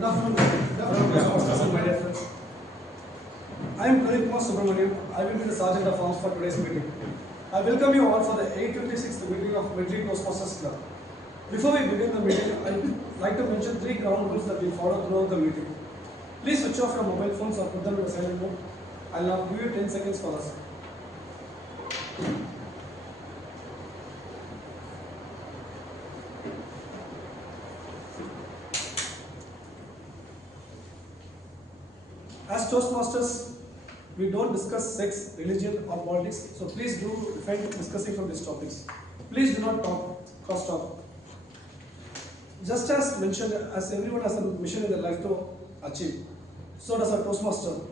Good afternoon, my dear friends. I am Pradeepkumar S. I will be the Sergeant of Arms for today's meeting. I welcome you all for the 856th meeting of Medley Toastmasters Club. Before we begin the meeting, I would like to mention 3 ground rules that we follow throughout the meeting. Please switch off your mobile phones or put them in a silent mode. I will now give you 10 seconds for us. As Toastmasters, we don't discuss sex, religion or politics, so please do refrain discussing from these topics. Please do not cross talk. Just as mentioned, as everyone has a mission in their life to achieve, so does our Toastmaster.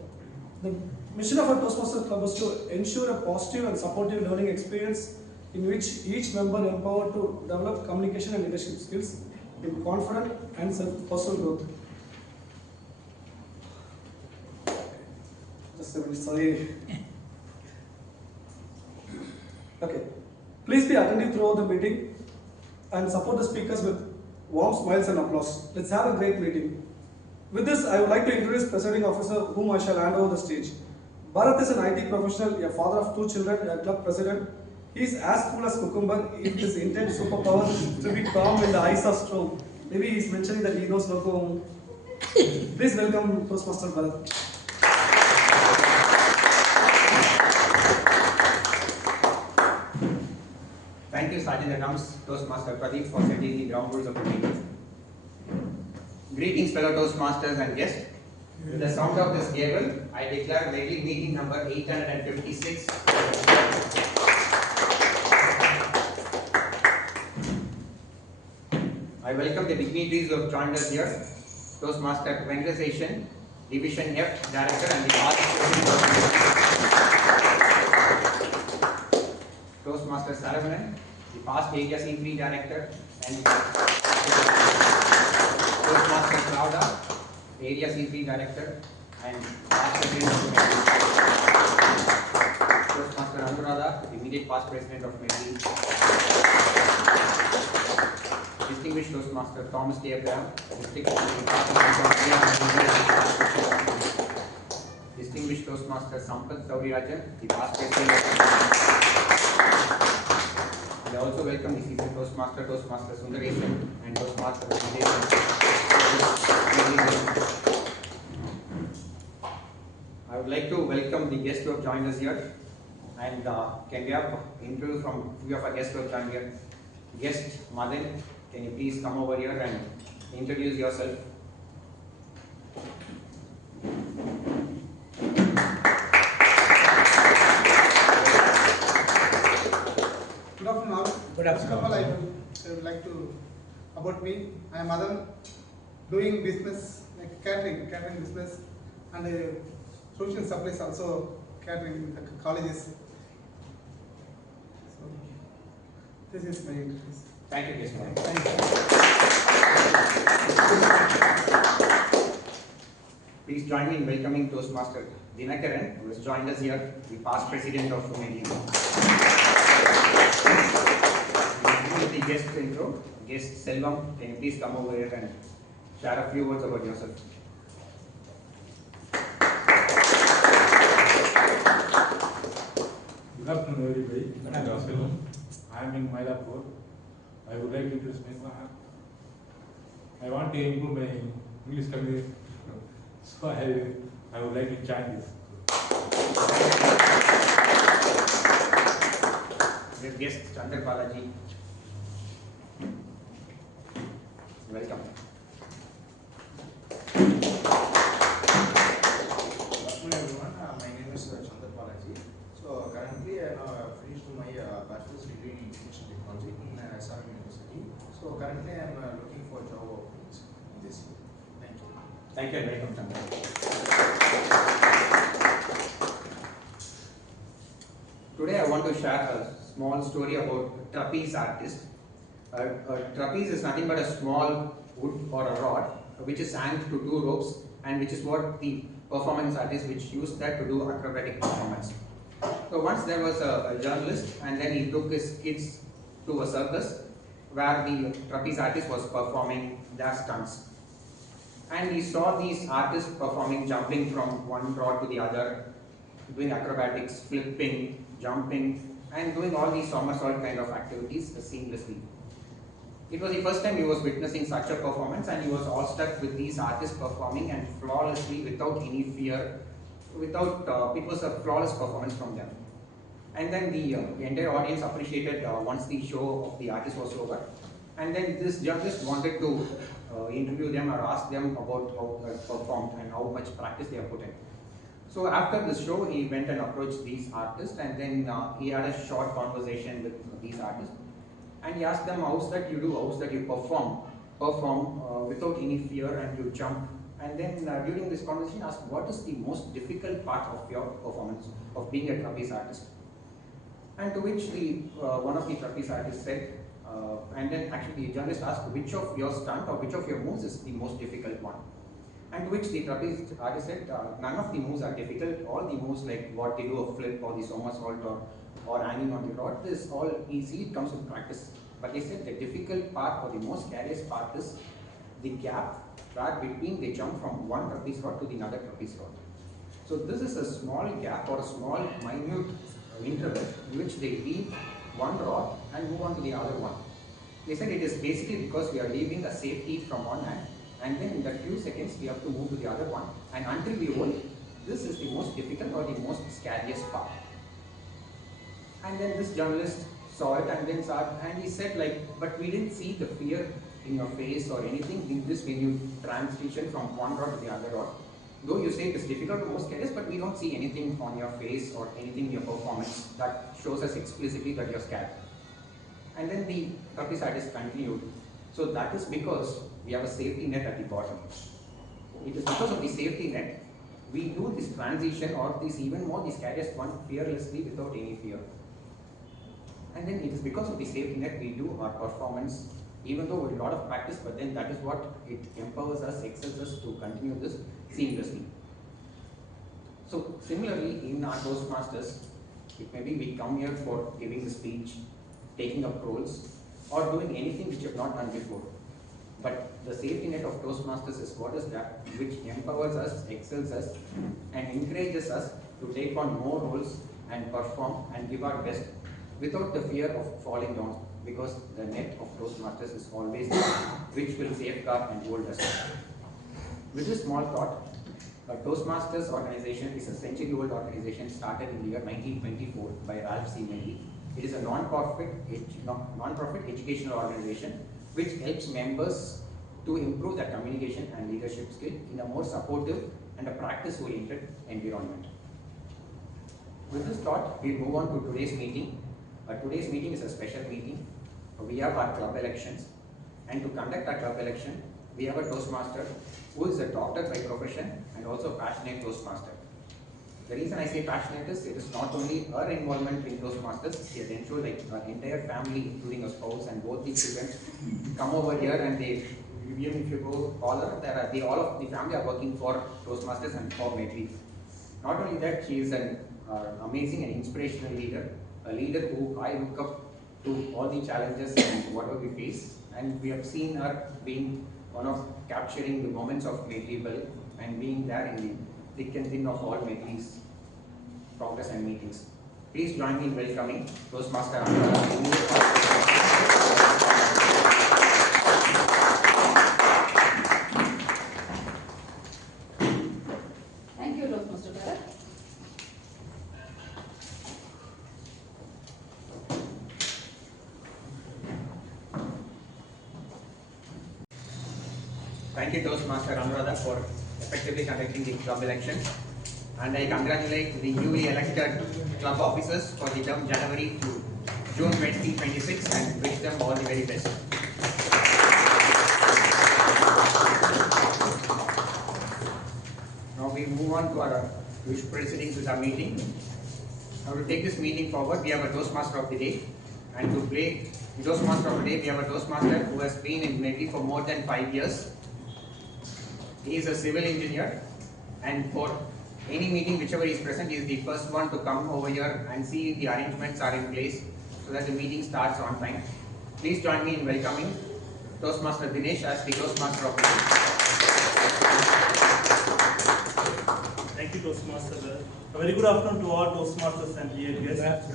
The mission of our Toastmaster Club is to ensure a positive and supportive learning experience in which each member is empowered to develop communication and leadership skills in confident and personal growth. Just a minute, sorry. Okay. Please be attentive throughout the meeting and support the speakers with warm smiles and applause. Let's have a great meeting. With this, I would like to introduce Presiding Officer, whom I shall hand over the stage. Barath is an IT professional, a father of 2 children, a club president. He is as cool as cucumber. It is intense superpower to be calm in the ice of storm. Maybe he is mentioning that he knows no go. Please welcome Toastmaster Barath. Thank you, Sergeant at Arms Toastmaster Pradeep, for setting the ground rules of the meeting. Greetings, fellow Toastmasters and guests. With the sound of this gavel, I declare Medley Meeting number 856. I welcome the dignitaries who have joined us here. Toastmaster Venkataseshan, Division F Director and the past Toastmaster Saravanan, the past Area C3 Director, and Toastmaster Claudia, Area C3 Director, and past President of Medley. Toastmaster Amirtha, the immediate past President of Medley. Distinguished Toastmaster Thomas K. Distinguished Toastmaster Vijayarajan S, the past President of I also welcome the seasoned Toastmaster Sundaresan, and Toastmaster Venkatesan C. I would like to welcome the guests who have joined us here, and can we have interview from few of our guests who have joined here. Guest Madan, can you please come over here and introduce yourself? Good afternoon. I would like to about me. I am Madan, doing business like catering business, and social supplies also catering in the colleges. So this is my interest. Thank you, guest. Thank you. Please join me in welcoming Toastmaster Dinakaran, who has joined us here, the past President of Medley. The guest intro, guest Selvam, can you please come over here and share a few words about yourself? Good afternoon, everybody. Good afternoon. I am in Mylapore. I would like to introduce myself. I want to improve my English communication, so I would like to join this. With guest Chandran. Welcome. Good afternoon, everyone. My name is Chandran. So currently I have finished my bachelor's degree in information technology in Saravanan University. So currently I am looking for job openings in this year. Thank you. Thank you and welcome, Chandran. Today I want to share a small story about trapeze artist. Trapeze is nothing but a small wood or a rod which is hanged to 2 ropes, and which is what the performance artist which used that to do acrobatic performance. So once there was a journalist, and then he took his kids to a circus where the trapeze artist was performing their stunts. And he saw these artists performing, jumping from one rod to the other, doing acrobatics, flipping, jumping, and doing all these somersault kind of activities seamlessly. It was the first time he was witnessing such a performance, and he was awestruck with these artists performing and flawlessly, without any fear, it was a flawless performance from them. And then the entire audience appreciated once the show of the artist was over. And then this journalist wanted to interview them or ask them about how they performed and how much practice they have put in. So after the show, he went and approached these artists, and then he had a short conversation with these artists. And he asked them, how's that you do, how's that you perform without any fear, and you jump. And then during this conversation, asked, what is the most difficult part of your performance of being a trapeze artist? And to which one of the trapeze artists said, and then actually the journalist asked, which of your stunt or which of your moves is the most difficult one? And to which the trapeze artist said, none of the moves are difficult. All the moves, like what they do, a flip or the somersault or hanging on the rod, is all easy, it comes with practice. But they said the difficult part or the most scariest part is the gap where between they jump from one trapeze rod to the another trapeze rod. So this is a small gap or a small minute interval in which they leave one rod and move on to the other one. They said it is basically because we are leaving a safety from one hand, and then in that few seconds we have to move to the other one, and until we hold, this is the most difficult or the most scariest part. And then this journalist saw it and then and he said, like, but we didn't see the fear in your face or anything in this when you transition from one rod to the other rod. Though you say it is difficult or most scariest, but we don't see anything on your face or anything in your performance that shows us explicitly that you're scared. And then the trapeze artist continued. So that is because we have a safety net at the bottom. It is because of the safety net we do this transition, or this even more the scariest one, fearlessly without any fear. And then it is because of the safety net we do our performance, even though with a lot of practice, but then that is what it empowers us, excels us to continue this seamlessly. So similarly in our Toastmasters, it may be we come here for giving the speech, taking up roles, or doing anything which you have not done before. But the safety net of Toastmasters is what is that which empowers us, excels us, and encourages us to take on more roles and perform and give our best without the fear of falling down, because the net of Toastmasters is always there, which will safeguard and hold us. With this small thought, a Toastmasters organization is a century-old organization started in the year 1924 by Ralph C. Medley. It is a non-profit educational organization which helps members to improve their communication and leadership skill in a more supportive and a practice-oriented environment. With this thought, we move on to today's meeting. Today's meeting is a special meeting. We have our club elections, and to conduct our club election, we have a Toastmaster who is a doctor by profession and also a passionate Toastmaster. The reason I say passionate is it is not only her involvement in Toastmasters, she has ensured like her entire family, including her spouse and both the children, come over here, and they, even if you go call her, all of the family are working for Toastmasters and for Medley. Not only that, she is an amazing and inspirational leader, a leader who I look up to all the challenges and whatever we face, and we have seen her being one of capturing the moments of Medley well and being there in the thick and thin of all Medley's progress and meetings. Please join me in welcoming Toastmaster Amirtha. Thank you, Toastmaster Barath. Thank you, Toastmaster Amirtha, for effectively conducting the club elections. And I congratulate the newly elected club officers for the term January to June 2026 and wish them all the very best. Now we move on to our usual proceedings with our meeting. Now to take this meeting forward, we have a Toastmaster of the day. And to play the Toastmaster of the day, we have a Toastmaster who has been in Medley for more than 5 years. He is a civil engineer, and for any meeting, whichever he is present, he is the first one to come over here and see the arrangements are in place so that the meeting starts on time. Please join me in welcoming Toastmaster Dinesh as the Toastmaster of the day. A very good afternoon to all Toastmasters and dear guests.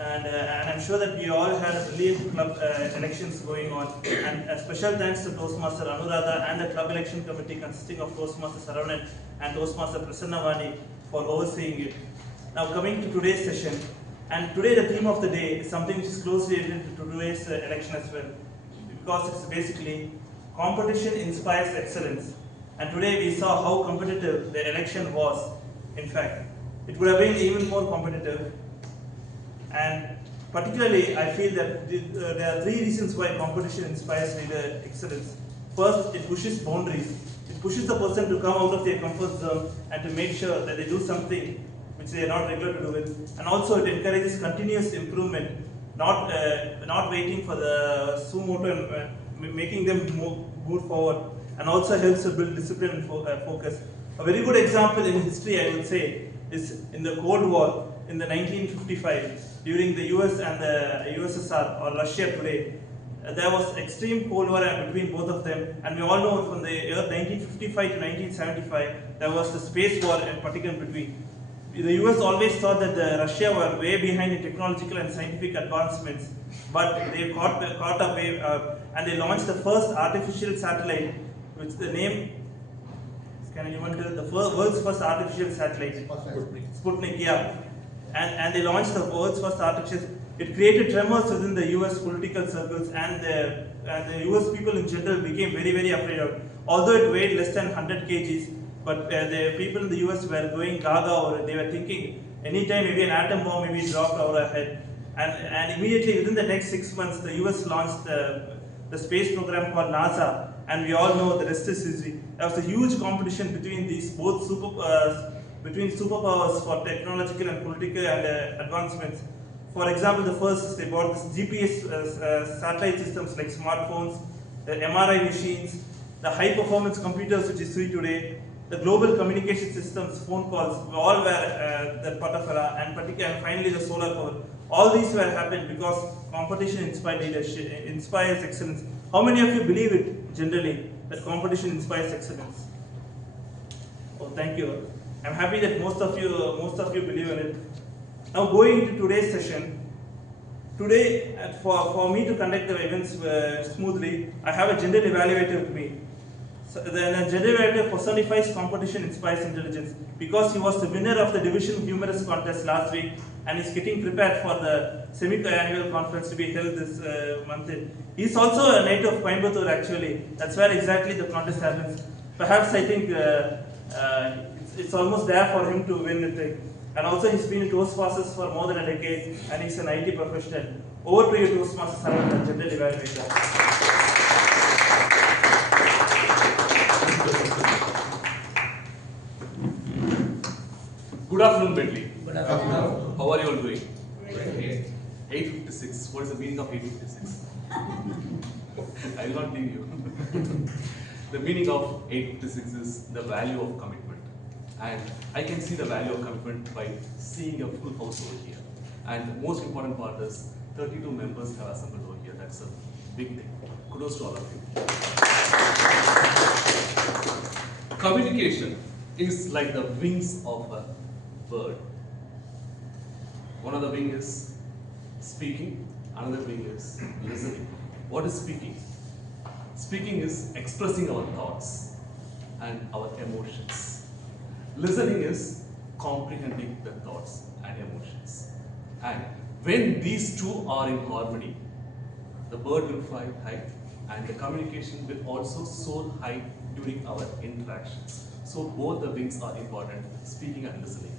And I'm sure that we all had brilliant club elections going on. And a special thanks to Toastmaster Anuradha and the club election committee consisting of Toastmaster Saravanan and Toastmaster Prasannavani for overseeing it. Now coming to today's session, and today the theme of the day is something which is closely related to today's election as well, because it's basically competition inspires excellence. And today we saw how competitive the election was. In fact, it would have been even more competitive. And particularly, I feel that there are three reasons why competition inspires leader excellence. First, it pushes boundaries. It pushes the person to come out of their comfort zone and to make sure that they do something which they are not regular to do with. And also, it encourages continuous improvement, not waiting for the sumoto and making them move forward. And also helps to build discipline and focus. A very good example in history, I would say, is in the Cold War in the 1955 during the US and the USSR or Russia today. There was extreme Cold War between both of them, and we all know from the year 1955 to 1975 there was the space war in particular between. The US always thought that Russia were way behind in technological and scientific advancements, but they caught up and they launched the first artificial satellite, which the name, can anyone tell, the world's first artificial satellite? Sputnik, yeah. And they launched the world's first artificial. It created tremors within the US political circles, and the US people in general became very, very afraid of it. Although it weighed less than 100 kgs, but the people in the US were going gaga over it. They were thinking anytime maybe an atom bomb may be dropped over our head. And immediately within the next 6 months, the US launched the space program called NASA, and we all know the rest is history. There was a huge competition between these both superpowers for technological and political and advancements. For example, the first they bought this GPS satellite systems like smartphones, the MRI machines, the high performance computers which is free today, the global communication systems, phone calls, all were the part of era, and particularly finally the solar power. All these were happened because competition inspires excellence. How many of you believe it generally that competition inspires excellence? Oh, thank you. I'm happy that most of you believe in it. Now going into today's session, today for me to conduct the events smoothly, I have a general evaluator with me. So the general evaluator personifies competition inspires intelligence because he was the winner of the division humorous contest last week and is getting prepared for the semi-annual conference to be held this month. He's also a native of Coimbatore actually. That's where exactly the contest happens. Perhaps I think it's almost there for him to win it. And also he's been in Toastmasters for more than a decade and he's an IT professional. Over to you, Toastmasters, Saravanan, General Evaluator. Good afternoon, Medley. Good afternoon. How are you all doing? Great. 856. What is the meaning of 856? I will not leave you. The meaning of 856 is the value of commitment. And I can see the value of commitment by seeing a full house over here. And the most important part is 32 members have assembled over here. That's a big thing. Kudos to all of you. Communication is like the wings of a bird. One of the wings is speaking, another wing is listening. What is speaking? Speaking is expressing our thoughts and our emotions. Listening is comprehending the thoughts and emotions. And when these two are in harmony, the bird will fly high and the communication will also soar high during our interactions. So both the wings are important, speaking and listening.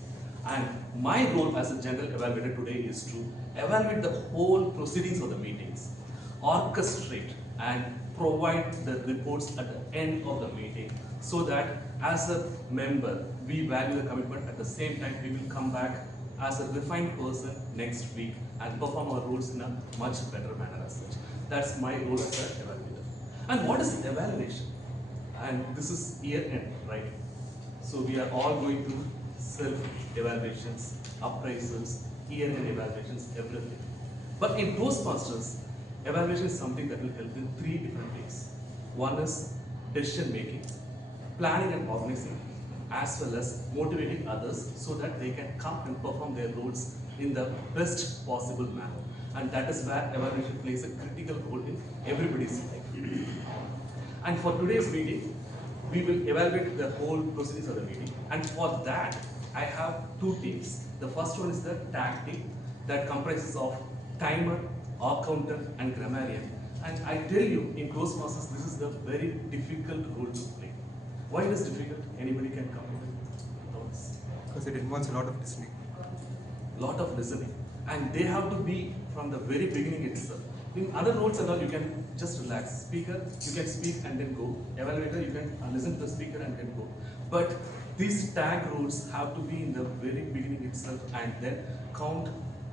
And my role as a general evaluator today is to evaluate the whole proceedings of the meetings, orchestrate and provide the reports at the end of the meeting so that as a member, we value the commitment. At the same time, we will come back as a refined person next week and perform our roles in a much better manner as such. That's my role as an evaluator. And what is evaluation? And this is year end, right? So we are all going to self-evaluations, appraisals, year-end evaluations, everything. But in Toastmasters, evaluation is something that will help in 3 different ways. One is decision making, planning and organizing, as well as motivating others so that they can come and perform their roles in the best possible manner. And that is where evaluation plays a critical role in everybody's life. And for today's meeting, we will evaluate the whole proceedings of the meeting. And for that, I have two teams. The first one is the tag team that comprises of timer, accountant, and grammarian. And I tell you, in Toastmasters, this is the very difficult role to play. Why it is difficult? Anybody can come with thoughts. Because it involves a lot of listening. Lot of listening, and they have to be from the very beginning itself. In other roles and all, you can just relax. Speaker, you can speak and then go. Evaluator, you can listen to the speaker and then go. But these tag roles have to be in the very beginning itself and then count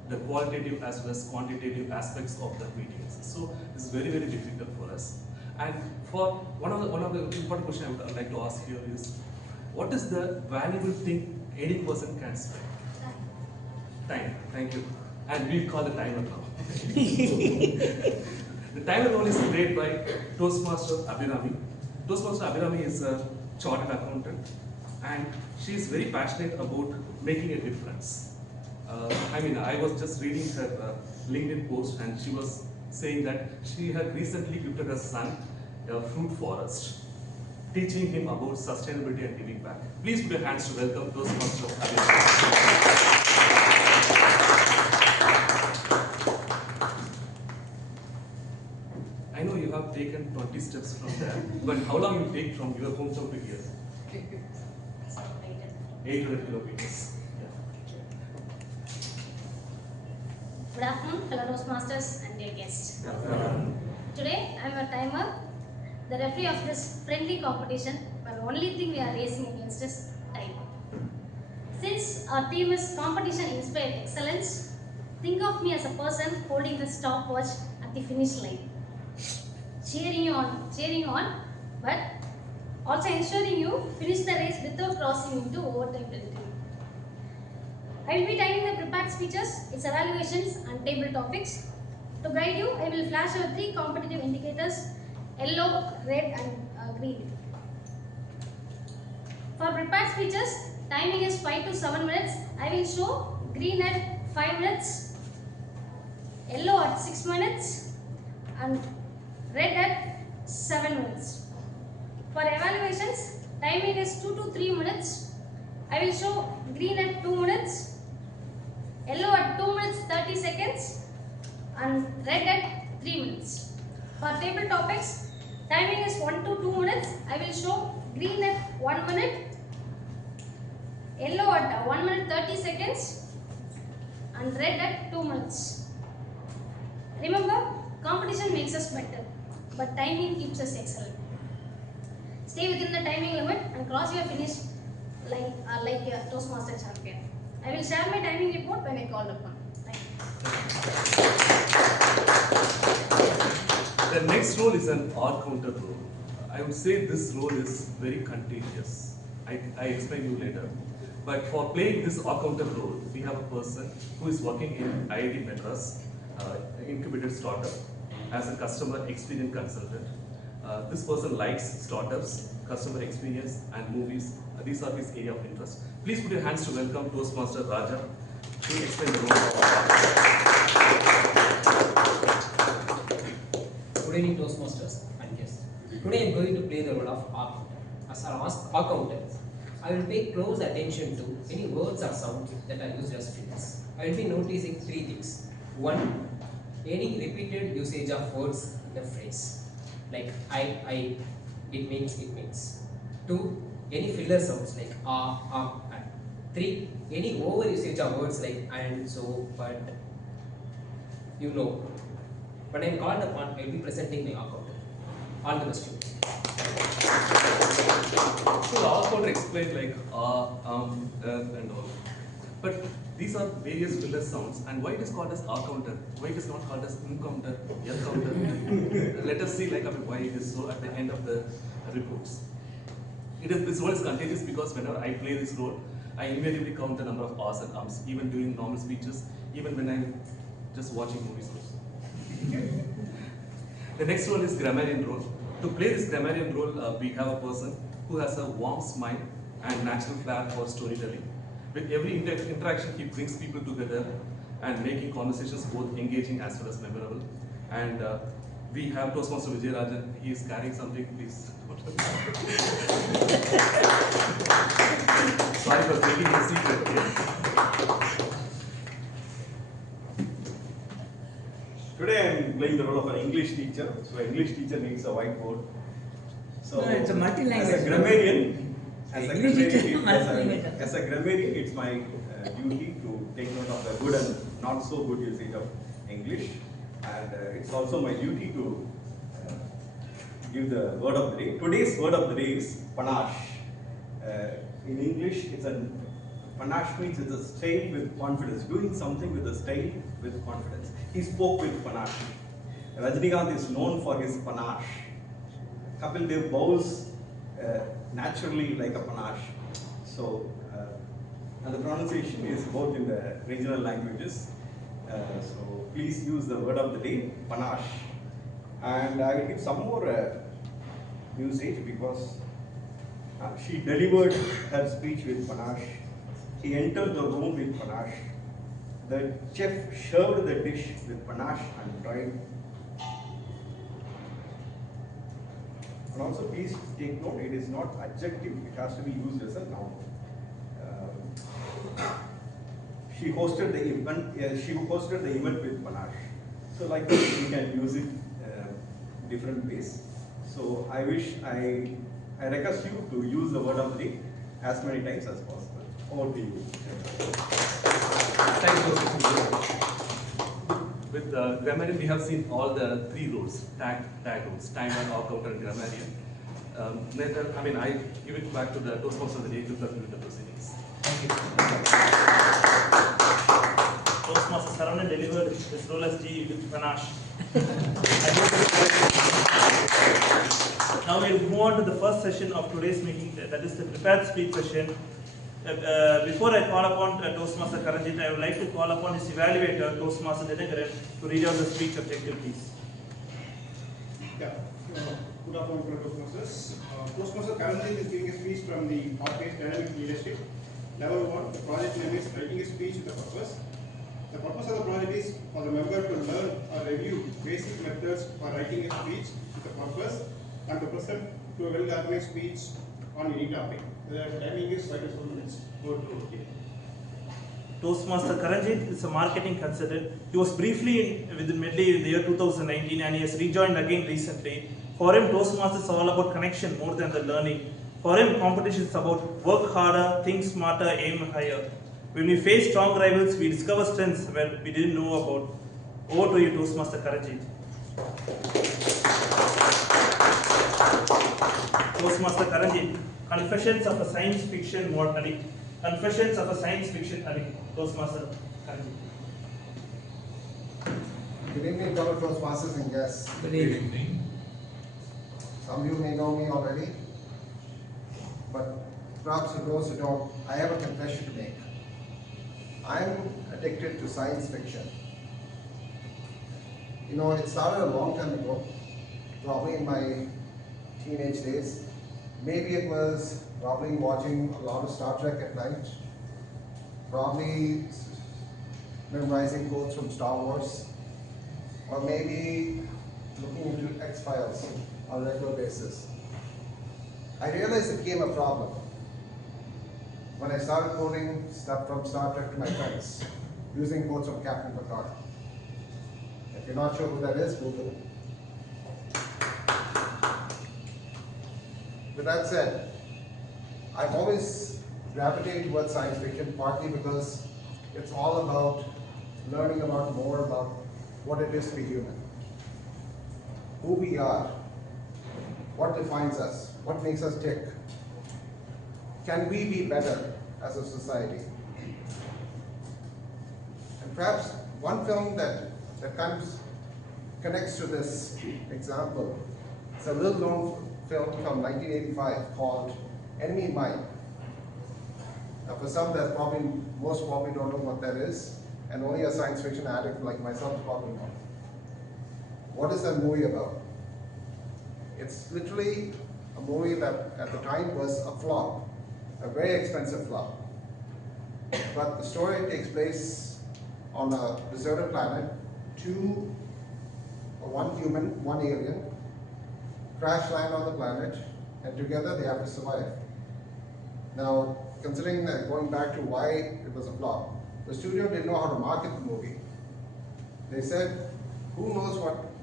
the qualitative as well as quantitative aspects of the meetings. So this is very, very difficult for us. And for one of the important questions I would like to ask here is, what is the valuable thing any person can spend? Time. Thank you. And we'll call the timer now. The timer role is played by Toastmaster Abirami. Toastmaster Abirami is a chartered accountant, and she is very passionate about making a difference. I was just reading her LinkedIn post, and she was saying that she had recently gifted her son a fruit forest, teaching him about sustainability and giving back. Please put your hands to welcome Toastmaster Abirami. I know you have taken 20 steps from there, but how long you take from your hometown to here? 800 kilometers. Good afternoon, fellow Toastmasters and dear guests. Today, I am a timer, the referee of this friendly competition, but the only thing we are racing against is time. Since our team is competition inspired excellence, think of me as a person holding the stopwatch at the finish line. Cheering on, but also ensuring you finish the race without crossing into overtime territory. I will be timing the prepared speeches, its evaluations and table topics. To guide you, I will flash our 3 competitive indicators, yellow, red and green. For prepared speeches, timing is 5 to 7 minutes. I will show green at 5 minutes, yellow at 6 minutes and red at 7 minutes. For evaluations, timing is 2 to 3 minutes. I will show green at 2 minutes, yellow at 2 minutes 30 seconds and red at 3 minutes. For table topics, timing is 1 to 2 minutes. I will show green at 1 minute, yellow at 1 minute 30 seconds and red at 2 minutes. Remember, competition makes us better, but timing keeps us excellent. Stay within the timing limit and cross your finish like a Toastmaster champion. I will share my timing report when I called upon. Thank you. The next role is an odd counter role. I would say this role is very contagious. I explain you later. But for playing this odd counter role, we have a person who is working in IIT Madras, incubated startup, as a customer experience consultant. This person likes startups, customer experience, and movies. These are his area of interest. Please put your hands to welcome Toastmaster Raja to explain the role. Good evening, Toastmasters and guests. Today I am going to play the role of accountant. As an accountant, I will pay close attention to any words or sounds that are used as figures. I will be noticing 3 things. 1. Any repeated usage of words in a phrase. Like I, it means. 2. Any filler sounds like and. 3. Any over usage of words like and, so, but, you know. When I am called upon, I will be presenting my accountant. All the best to you. So the accountant explained like and all. But these are various filler sounds, and why it is called as accountant? Why it is not called as encounter, encounter? Let us see why it is so at the end of the reports. This role is contagious because whenever I play this role, I immediately count the number of ahs and ums, even during normal speeches, even when I'm just watching movies also. The next role is grammarian role. To play this grammarian role, we have a person who has a warm smile, and natural flair for storytelling. With every interaction, he brings people together and making conversations both engaging as well as memorable. And we have Toastmaster Vijayarajan. He is carrying something, please. Sorry for taking a secret here. Today I am playing the role of an English teacher. So an English teacher needs a whiteboard. So No, it's a multi-language. as a grammarian, As as a grammarian, it's my duty to take note of the good and not so good usage of English, and it's also my duty to give the word of the day. Today's word of the day is panache. In English, panache means it's a style with confidence, doing something with a style with confidence. He spoke with panache. Rajinikanth is known for his panache. Kapil Dev bows naturally like a panache. So, and the pronunciation is both in the regional languages. So please use the word of the day, panache. And I will give some more usage because she delivered her speech with panache. He entered the room with panache. The chef served the dish with panache and pride. And also please take note, it is not adjective, it has to be used as a noun. She hosted the event with panache. So like this, we can use it different ways. So I request you to use the word of the day as many times as possible. Over to you. Thank you. With Grammarian, we have seen all the three roles, tag roles, timer, opt-outer, and Grammarian. I give it back to the Toastmasters of the day to conclude the proceedings. Thank you. Toastmaster Saravanan delivered his role as G with panache. Now we'll move on to the first session of today's meeting, that is the prepared speech session. Before I call upon Toastmaster Karanjeet, I would like to call upon his evaluator, Toastmaster Dinakaran, to read out the speech objective, please. Yeah. Good afternoon, fellow Toastmasters. Toastmaster Karanjeet is giving a speech from the Hot-Based Dynamic Leadership. Level 1, the project name is Writing a Speech with a Purpose. The purpose of the project is for the member to learn or review basic methods for writing a speech with a purpose and to present to a well-organized speech on any topic. The timing is 5 to 7 minutes. Go to okay. Toastmaster Karanjeet is a marketing consultant. He was briefly within Medley in the year 2019 and he has rejoined again recently. For him, Toastmasters is all about connection more than the learning. For him, competition is about work harder, think smarter, aim higher. When we face strong rivals, we discover strengths where we didn't know about. Over to you, Toastmaster Karanjeet. Toastmaster Karanjeet, Confessions of a Science Fiction Addict. Confessions of a Science Fiction Addict. Toastmaster Karanjeet. Good evening, fellow Toastmasters and guests. Good evening. Some of you may know me already, but perhaps for those who don't, I have a confession to make. I'm addicted to science fiction. You know, it started a long time ago, probably in my teenage days. Maybe it was probably watching a lot of Star Trek at night, probably memorizing quotes from Star Wars, or maybe looking into X-Files on a regular basis. I realized it became a problem when I started quoting stuff from Star Trek to my friends, using quotes from Captain Picard. If you're not sure who that is, Google it. With that said, I've always gravitated towards science fiction, partly because it's all about learning about more about what it is to be human, who we are, what defines us, what makes us tick. Can we be better as a society? And perhaps one film that kind of connects to this example, it's a little known film from 1985 called Enemy Mine. Now for some that most probably don't know what that is, and only a science fiction addict like myself probably know. What is that movie about? It's literally a movie that at the time was a flop. a very expensive club. But the story takes place on a deserted planet. One human, one alien, crash land on the planet, and together they have to survive. Now, considering that, going back to why it was a flop, the studio didn't know how to market the movie. They said, who knows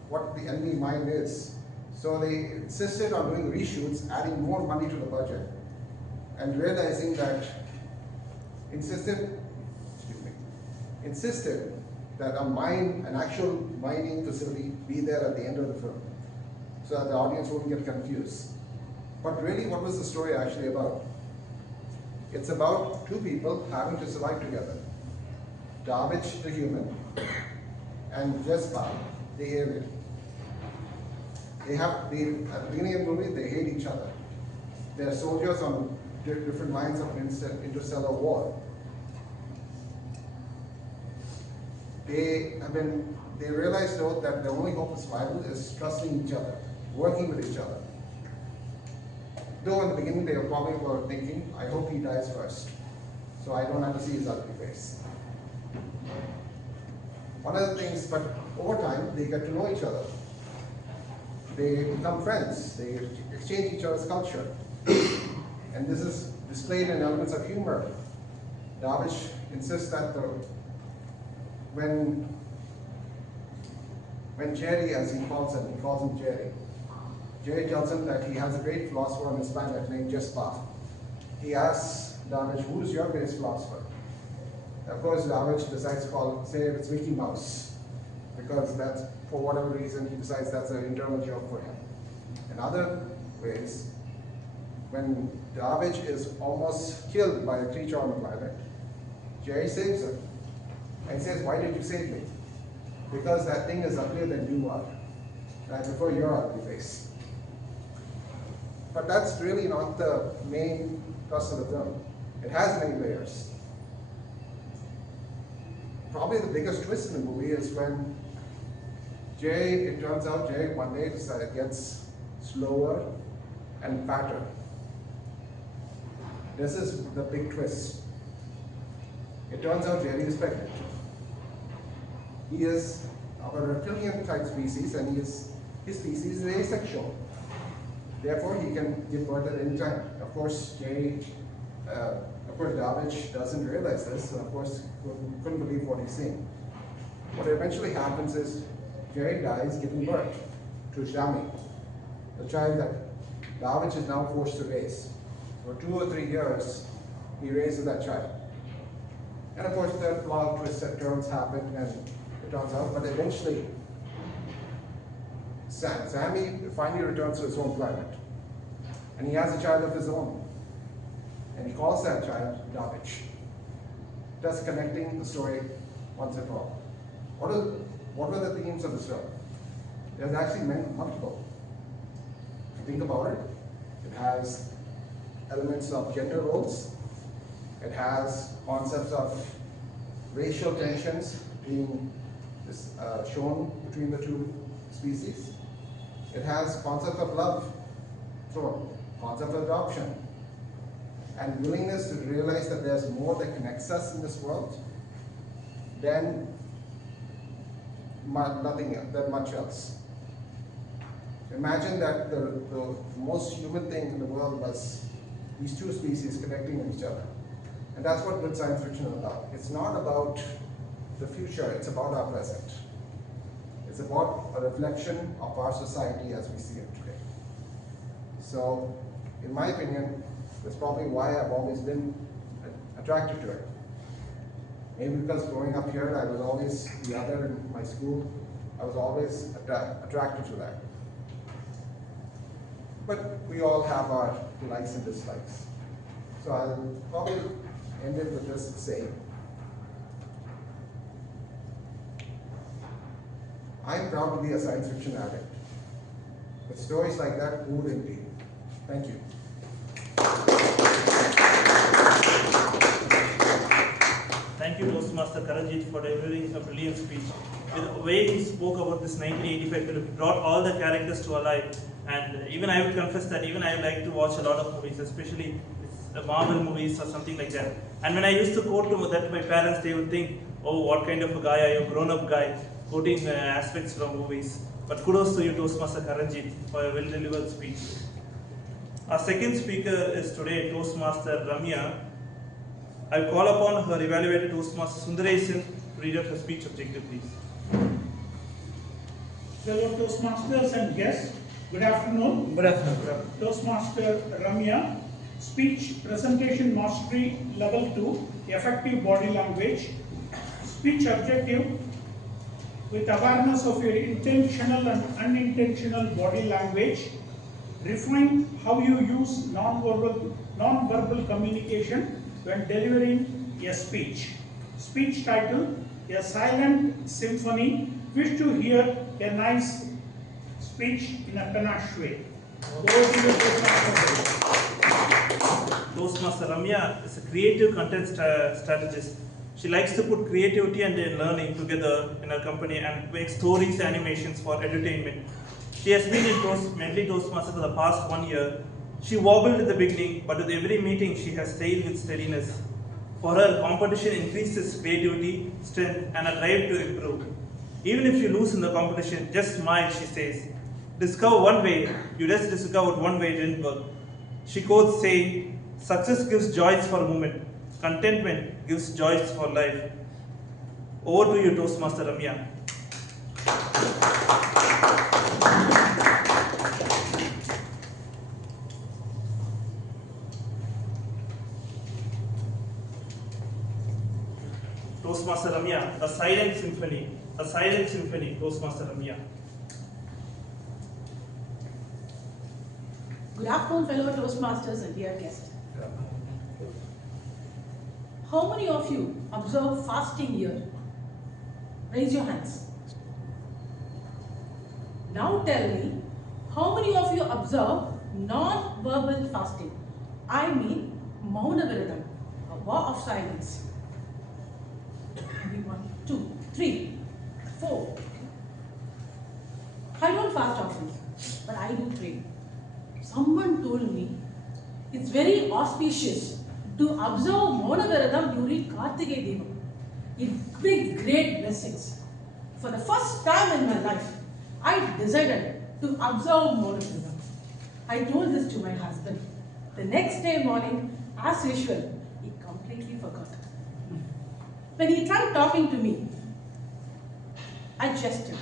what the enemy mind is? So they insisted on doing reshoots, adding more money to the budget, and realizing that, insisted that an actual mining facility be there at the end of the film, so that the audience wouldn't get confused. But really, what was the story actually about? It's about two people having to survive together. David, the human, and Jespa, the alien. At the beginning of the movie, they hate each other. They're soldiers on different lines of interstellar war. They realize though that the only hope of survival is trusting each other, working with each other. Though in the beginning they probably were thinking, I hope he dies first, so I don't have to see his ugly face. One of the things, but over time, they get to know each other. They become friends, they exchange each other's culture. And this is displayed in elements of humor. Davish insists that when Jerry, as he calls him Jerry tells him that he has a great philosopher on his planet named Jespa. He asks Davish, who's your greatest philosopher? Of course, Davish decides to say it's Mickey Mouse, because that's, for whatever reason, he decides that's an internal joke for him. In other ways, when Davish is almost killed by a creature on the planet, Jerry saves him. And he says, why did you save me? Because that thing is uglier than you are. And I prefer your ugly face. But that's really not the main thrust of the film. It has many layers. Probably the biggest twist in the movie is when it turns out Jerry one day gets slower and fatter. This is the big twist. It turns out Jerry is pregnant. He is of a reptilian type species, and his species is asexual. Therefore, he can give birth at any time. Of course, Davish doesn't realize this, so of course, couldn't believe what he's seeing. What eventually happens is Jerry dies giving birth to Shami, the child that Davish is now forced to raise. For 2 or 3 years, he raises that child. And of course, there are plot twists and turns happen, and it turns out, but eventually, Sammy finally returns to his own planet. And he has a child of his own. And he calls that child Davish, thus connecting the story once and for all. What are the themes of this film? There's actually multiple. If you think about it, it has elements of gender roles. It has concepts of racial tensions being shown between the two species. It has concept of love, concept of adoption, and willingness to realize that there's more that connects us in this world than much else. Imagine that the most human thing in the world was these two species connecting with each other. And that's what good science fiction is about. It's not about the future, it's about our present. It's about a reflection of our society as we see it today. So, in my opinion, that's probably why I've always been attracted to it. Maybe because growing up here, I was always the other in my school. I was always attracted to that. But we all have our likes and dislikes. So I'll probably end it with this saying. I'm proud to be a science fiction addict. With stories like that, who wouldn't be? Thank you. Thank you, Toastmaster Karanjeet, for delivering a brilliant speech. With the way he spoke about this 1985 film, he brought all the characters to alive. And even I would confess that even I like to watch a lot of movies, especially Marvel movies or something like that. And when I used to quote that to my parents, they would think, oh, what kind of a guy are you, grown-up guy, quoting aspects from movies. But kudos to you, Toastmaster Karanjeet, for a well-delivered speech. Our second speaker is today Toastmaster Ramya. I call upon her evaluator Toastmaster Sundaresan to read out her speech objective, please. Fellow Toastmasters and guests, good afternoon. Good afternoon. Toastmaster Ramya, Speech Presentation Mastery Level 2, Effective Body Language. Speech objective: with awareness of your intentional and unintentional body language, refine how you use non-verbal communication when delivering a speech. Speech title: A Silent Symphony. Wish to hear a nice speech in a panache way. Toastmaster Ramya is a creative content strategist. She likes to put creativity and learning together in her company and make stories, animations for entertainment. She has been in Medley Toastmasters for the past 1 year. She wobbled in the beginning, but with every meeting she has stayed with steadiness. For her, competition increases creativity, strength, and a drive to improve. Even if you lose in the competition, just smile, she says. Discover one way, you just discovered one way it didn't work. She quotes saying, success gives joys for a moment, contentment gives joys for life. Over to you, Toastmaster Ramya. Toastmaster Ramya, a silent symphony. A silent symphony, Toastmaster Ramya. Good afternoon, fellow Toastmasters and dear guests. How many of you observe fasting here? Raise your hands. Now tell me, how many of you observe non-verbal fasting? I mean, Mauna Viradam, a vow of silence. Maybe 1, 2, 3, 4. I don't fast often, but I do pray. Someone told me it's very auspicious to observe Mauna Viradam during Kartikeya Devam. It brings great blessings. For the first time in my life, I decided to observe Mauna Viradam. I told this to my husband. The next day morning, as usual, he completely forgot. When he tried talking to me, I gestured.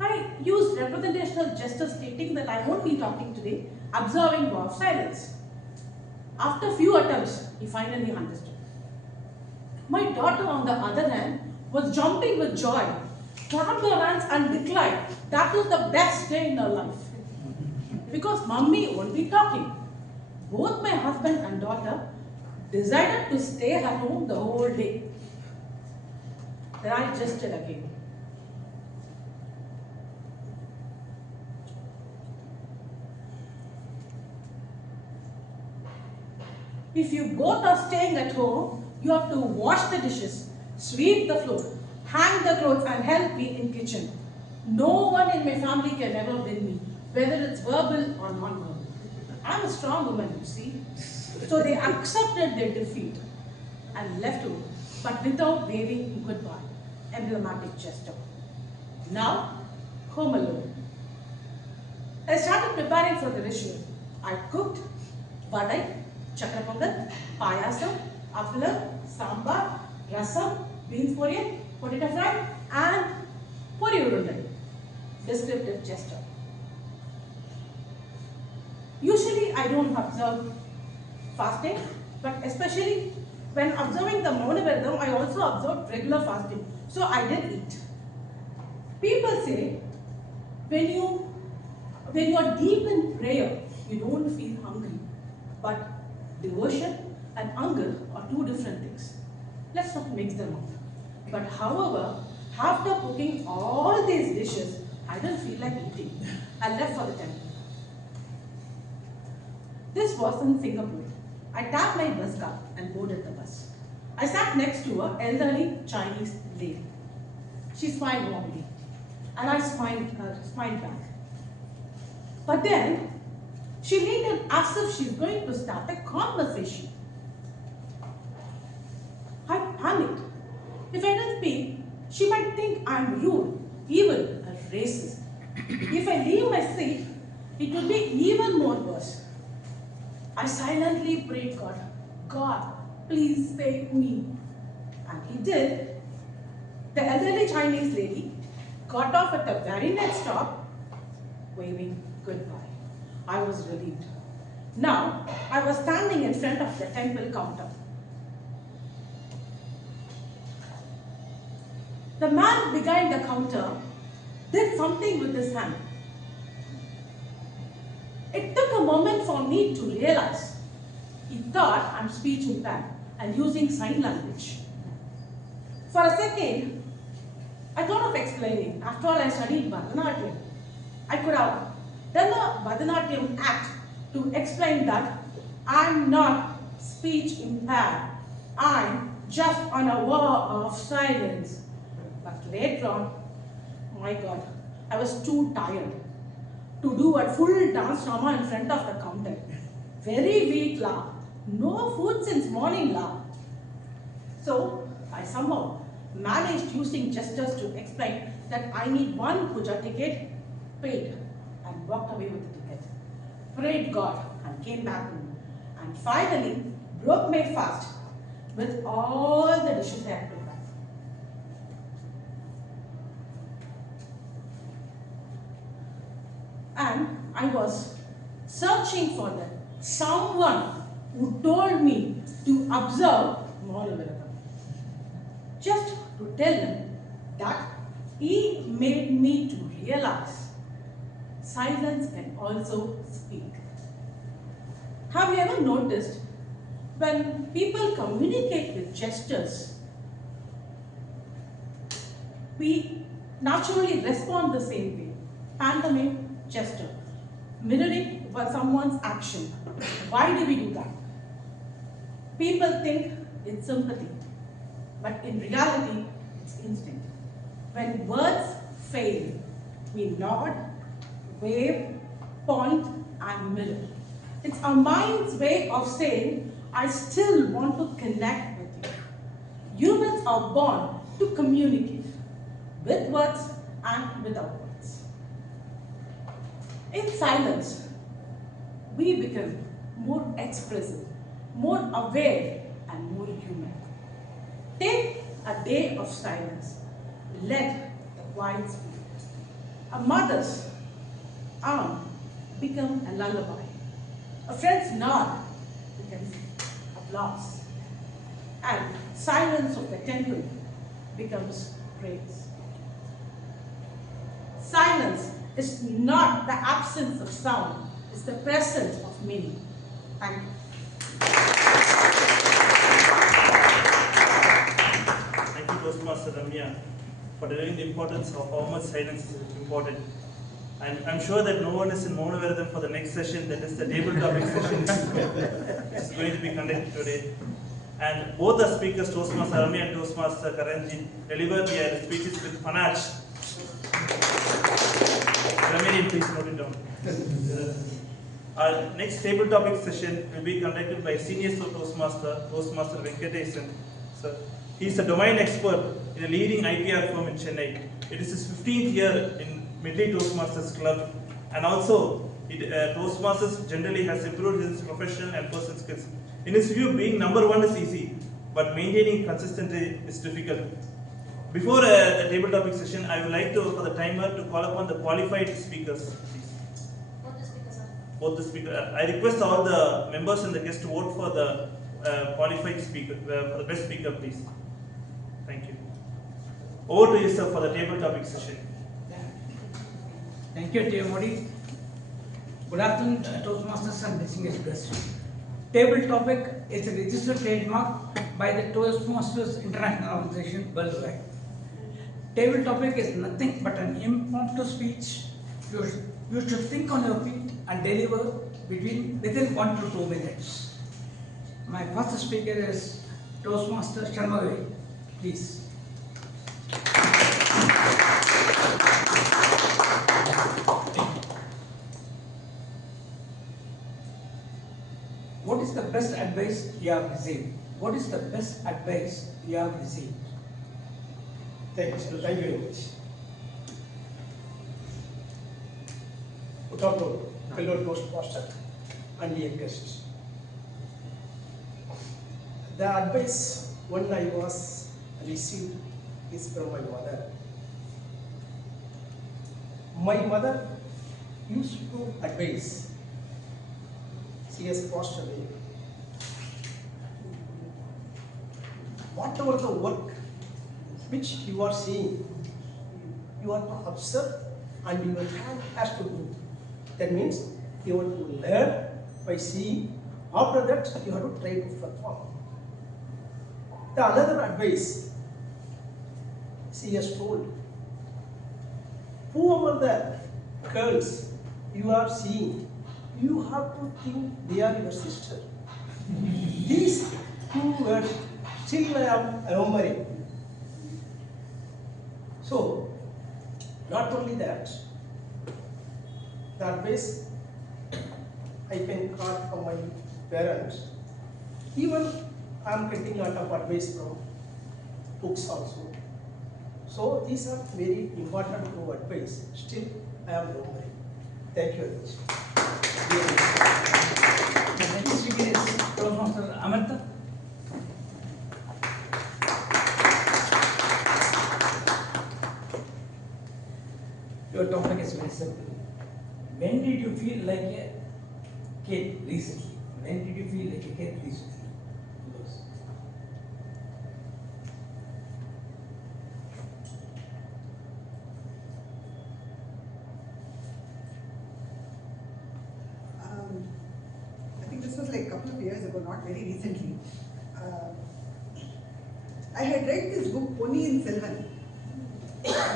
I used representational gestures stating that I won't be talking today, observing vow of silence. After few attempts, he finally understood. My daughter, on the other hand, was jumping with joy, clapped her hands and declared that was the best day in her life. Because Mummy won't be talking. Both my husband and daughter decided to stay at home the whole day. Then I gestured again. If you both are staying at home, you have to wash the dishes, sweep the floor, hang the clothes and help me in kitchen. No one in my family can ever win me, whether it's verbal or non-verbal. I'm a strong woman, you see. So they accepted their defeat and left home, but without waving goodbye, emblematic gesture. Now, home alone. I started preparing for the ritual. I cooked vadai, chakra pongal, payasam, appalam, sambar, rasam, beans poriyal, potato fry, and puri urundai. Descriptive gesture. Usually I don't observe fasting, but especially when observing the Mauna Viradam, I also observed regular fasting. So I did eat. People say when you are deep in prayer, you don't feel hungry. But devotion and hunger are two different things. Let's not mix them up. But however, after cooking all these dishes, I didn't feel like eating. I left for the temple. This was in Singapore. I tapped my bus card and boarded the bus. I sat next to an elderly Chinese lady. She smiled warmly. and I smiled back. But then, she leaned in as if she's going to start a conversation. I panicked. If I don't speak, she might think I'm rude, even a racist. If I leave my seat, it would be even more worse. I silently prayed God, God, please save me. And he did. The elderly Chinese lady got off at the very next stop, waving goodbye. I was relieved. Now, I was standing in front of the temple counter. The man behind the counter did something with his hand. It took a moment for me to realize. He thought I'm speech impaired and using sign language. For a second, I thought of explaining. After all, I studied Bharatanatyam. I could have done a Bharatanatyam act to explain that I'm not speech impaired. I'm just on a wall of silence. But later on, my God, I was too tired to do a full dance drama in front of the counter. Very weak la. No food since morning la. So I somehow managed using gestures to explain that I need one puja ticket, paid, and walked away with the ticket. Prayed God and came back home. And finally broke my fast with all the dishes I had prepared. And I was searching for someone who told me to observe Murali, just to tell him that he made me to realize silence can also speak. Have you ever noticed when people communicate with gestures, we naturally respond the same way? Pantomime, gesture, mirroring someone's action. Why do we do that? People think it's sympathy, but in reality, it's instinct. When words fail, we nod, wave, point, and mirror. It's our mind's way of saying, I still want to connect with you. Humans are born to communicate with words and without words. In silence, we become more expressive, more aware, and more human. Take a day of silence. Let the quiet speak. A mother's arm becomes a lullaby. A friend's nod becomes applause. And silence of the temple becomes praise. Silence is not the absence of sound, it's the presence of meaning. Thank you. Thank you, Toastmaster Ramya, for telling the importance of how much silence is important. And I'm sure that no one is in Mounaviradam for the next session, that is the table topic session, is going to be conducted today. And both the speakers, Toastmaster Ramya and Toastmaster Karanjeet, deliver their speeches with panache. Grammarian, please note it down. Our next table topic session will be conducted by Senior Toastmaster, Toastmaster Venkatesan. So, he is a domain expert in a leading IPR firm in Chennai. It is his 15th year in Medley Toastmasters Club, and also Toastmasters generally has improved his professional and personal skills. In his view, being number one is easy, but maintaining consistency is difficult. Before the table topic session, I would like to, for the timer, to call upon the qualified speakers, please. Both the speakers are. Both the speakers. I request all the members and the guests to vote for the qualified speaker, for the best speaker, please. Thank you. Over to you, sir, for the table topic session. Thank you, TMoD. Good afternoon, Toastmasters and distinguished guests. Table topic is a registered trademark by the Toastmasters International Organization worldwide. Table topic is nothing but an impromptu speech. You should think on your feet and deliver within 1 to 2 minutes. My first speaker is Toastmaster Shanmugavel. Please. best advice you have received? What is the best advice you have received? Thank you very much. Good afternoon, fellow Toastmaster and dear guests. The advice when I was received is from my mother. My mother used to advise. She has passed away. Whatever the work which you are seeing, you are to observe and your hand has to do. That means you have to learn by seeing. After that, you have to try to perform. The another advice she has told, whoever the girls you are seeing, you have to think they are your sister. These two words still I am remembering. So, not only that, the advice I can got from my parents, even I am getting a lot of advice from books also. So these are very important to advice. Still, I am remembering. Thank you very much. The next speaker is Toastmaster Amirtha. Your topic is very simple. When did you feel like a kid recently? When did you feel like a kid recently? I think this was like a couple of years ago, not very recently. I had read this book, Ponniyin Selvan,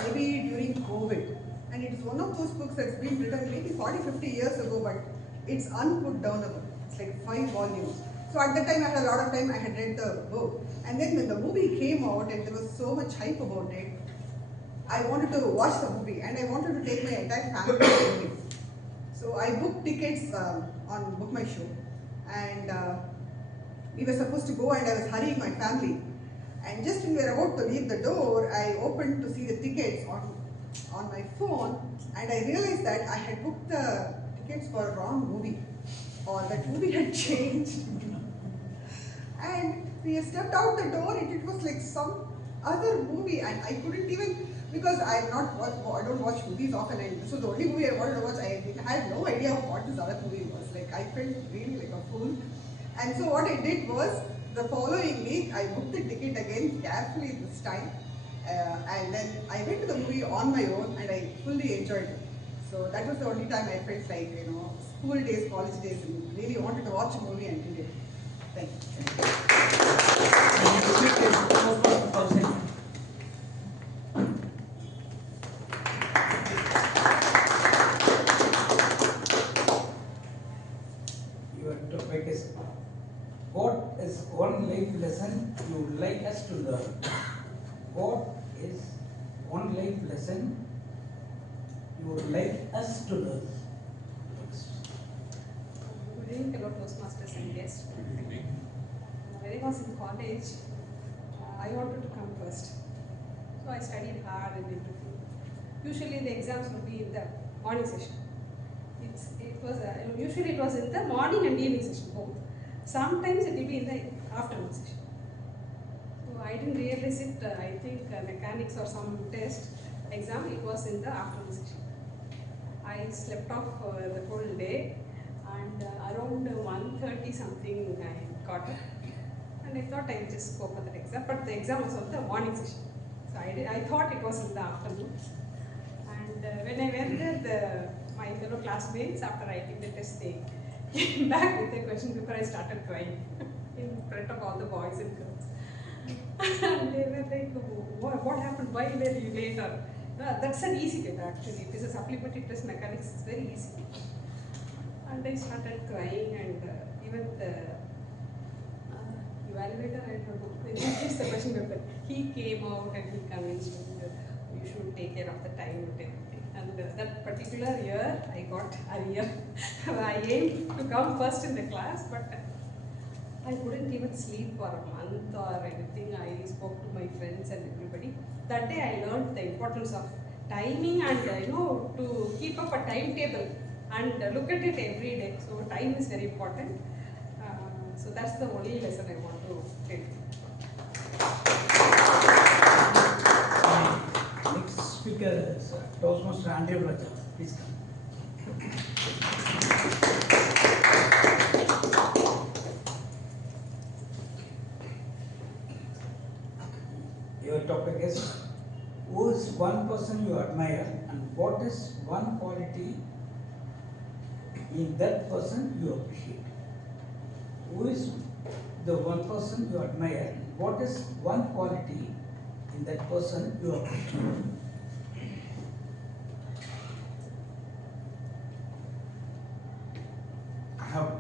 maybe during COVID. And it's one of those books that's been written maybe 40-50 years ago, but it's unputdownable. It's like 5 volumes. So at that time, I had a lot of time, I had read the book. And then when the movie came out and there was so much hype about it, I wanted to watch the movie and I wanted to take my entire family to the movie. So I booked tickets on Book My Show. And we were supposed to go and I was hurrying my family. And just when we were about to leave the door, I opened to see the tickets on my phone, and I realized that I had booked the tickets for a wrong movie, or that movie had changed. And we stepped out the door and it was like some other movie, and I couldn't even, because I don't watch movies often, and this was the only movie I wanted to watch. I had no idea of what this other movie was. Like, I felt really like a fool. And so what I did was, the following week I booked the ticket again carefully this time. And then I went to the movie on my own and I fully enjoyed it. So that was the only time I felt like, school days, college days, and really wanted to watch a movie and did it. Thank you. Your topic is, what is one life lesson you would like us to learn? What is one life lesson you would like us to learn? Good evening, fellow Toastmasters and guests. When I was in college, I wanted to come first. So I studied hard and everything. Usually the exams would be in the morning session. Usually it was in the morning and evening session, both. Sometimes it will be in the afternoon session. I didn't realize it, I think mechanics or some test exam, it was in the afternoon session. I slept off the whole day, and around 1:30 something I got up, and I thought I'll just go for that exam, but the exam was on the morning session. So I thought it was in the afternoon. And when I went there, my fellow classmates, after writing the test, they came back with a question paper. I started crying in front of all the boys and girls. And they were like, what happened? Why were you late? That's an easy paper actually. It is a supplementary test, mechanics, it's very easy. And I started crying, and even the evaluator, I don't know, when he gives the question paper, he came out and he convinced me that you should take care of the time and everything. And that particular year, I got a year. I aimed to come first in the class, but I couldn't even sleep for a month or anything. I spoke to my friends and everybody. That day I learned the importance of timing and to keep up a timetable and look at it every day. So time is very important. So that's the only lesson I want to take. Next speaker is Toastmaster Andrew Raja. Please come. Your topic is, who is one person you admire and what is one quality in that person you appreciate? Who is the one person you admire and what is one quality in that person you appreciate? I have,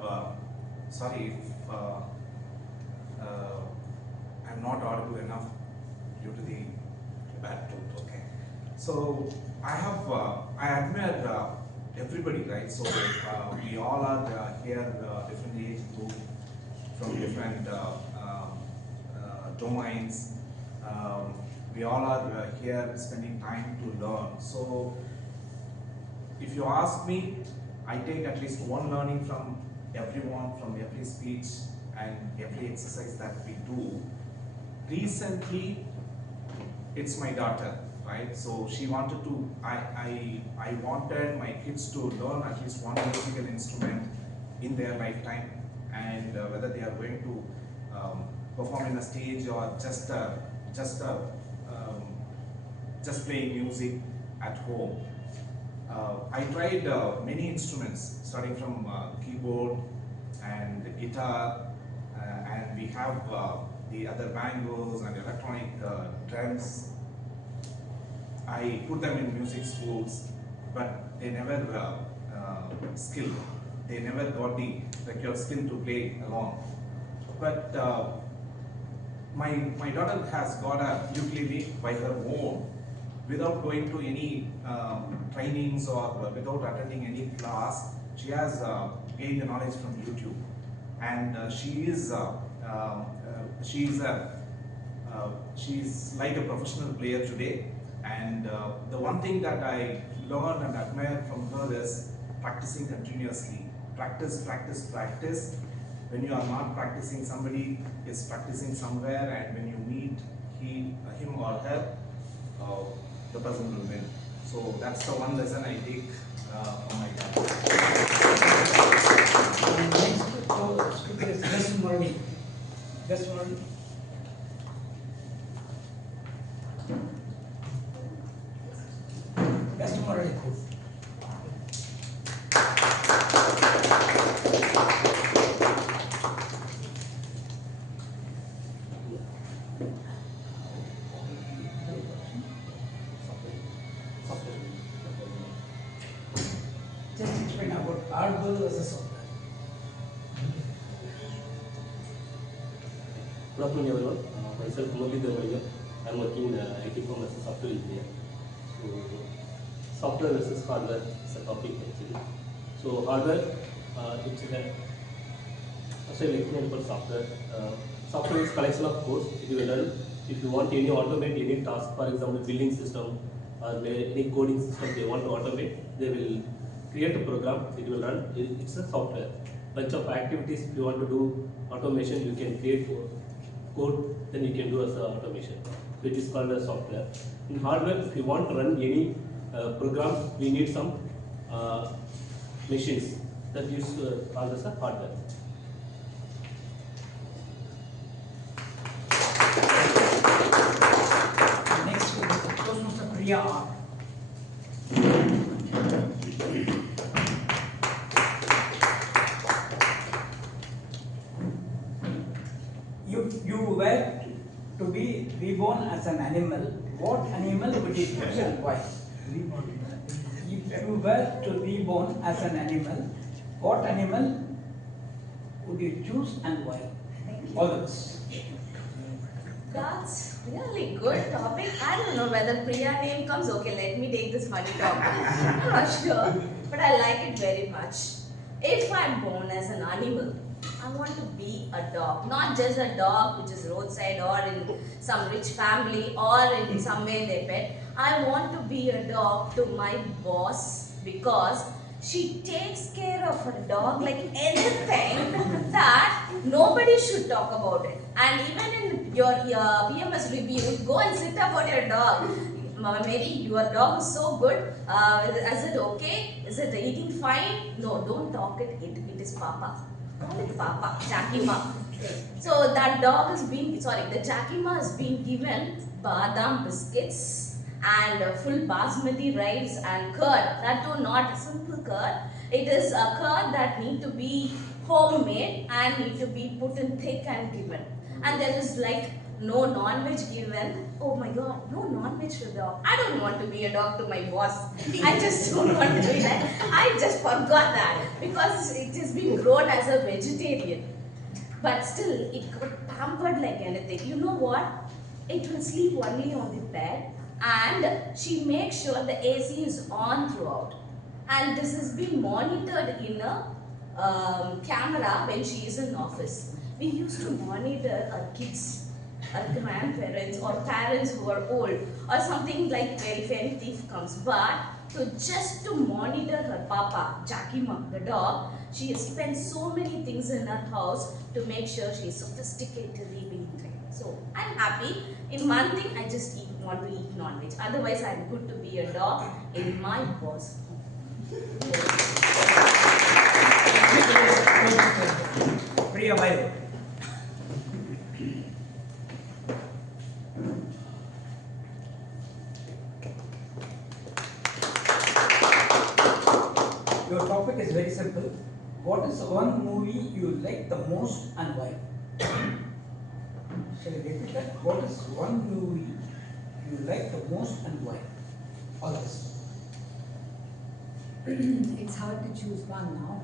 sorry if I'm not audible enough due to the bad tooth, okay. So I admire everybody, right? So we all are here, different age group, from different domains. We all are here spending time to learn. So if you ask me, I take at least one learning from everyone, from every speech and every exercise that we do. Recently, it's my daughter, right? So she wanted to, I wanted my kids to learn at least one musical instrument in their lifetime, and whether they are going to perform in a stage or just playing music at home. I tried many instruments, starting from keyboard and the guitar, and we have the other bangos and electronic drums. I put them in music schools, but they never skilled. They never got the required skill to play along. But my daughter has got a ukulele by her own, without going to any trainings or without attending any class. She has gained the knowledge from YouTube, and she's like a professional player today. And the one thing that I learned and admire from her is practicing continuously. Practice, practice, practice. When you are not practicing, somebody is practicing somewhere, and when you meet him or her, the person will win. So that's the one lesson I take from my dad. Next speaker is Murali. Murali. Murali. Just explain about hardware versus software. Good afternoon, everyone. Myself, Murali. I am working in IT firm as a software engineer. So, software versus hardware is a topic actually. So, hardware, it's a, as I will explain about software. Software is collection of codes. It will run if you want any automate any task, for example, billing system or any coding system they want to automate, they will create a program. It will run. It's a software. Bunch of activities. If you want to do automation, you can create code, then you can do as a automation. So it is called a software. In hardware, if you want to run any program, we need some machines that is called as a hardware. Next is Toastmaster Priya R. If you were to be reborn as an animal, what animal would you choose and why? If you were to be born as an animal, what animal would you choose and why? All the best. That's really good topic. I don't know whether Priya name comes. Okay, let me take this funny topic. I'm not sure, but I like it very much. If I'm born as an animal, I want to be a dog, not just a dog which is roadside or in some rich family or in somewhere they pet. I want to be a dog to my boss because she takes care of her dog like anything that nobody should talk about it. And even in your PMS review, go and sit about your dog. Maybe your dog is so good. Is it okay? Is it eating fine? No, don't talk it. It is Papa. Call it Papa. Jackie Ma. So that dog has been, the Jackie Ma has been given badam biscuits and full basmati rice and curd. That too not a simple curd. It is a curd that need to be homemade and need to be put in thick and given. And there is like no non-veg given. Oh my god, no non-veg for dog. I don't want to be a dog to my boss. I just don't want to be that. I just forgot that because it has been grown as a vegetarian. But still, it got pampered like anything. You know what? It will sleep only on the bed and she makes sure the AC is on throughout. And this has been monitored in a camera when she is in office. We used to monitor our kids, our grandparents or parents who are old or something like if any thief comes. But just to monitor her Papa, Jackie Ma, the dog, she has spent so many things in her house to make sure she is sophisticatedly being trained. So I'm happy. In one thing, I just want to eat non-veg. Otherwise, I'm good to be a dog in my boss. Priya Bio. Your topic is very simple. What is one movie you like the most and why? Shall I repeat that? What is one movie you like the most and why? All this. It's hard to choose one now.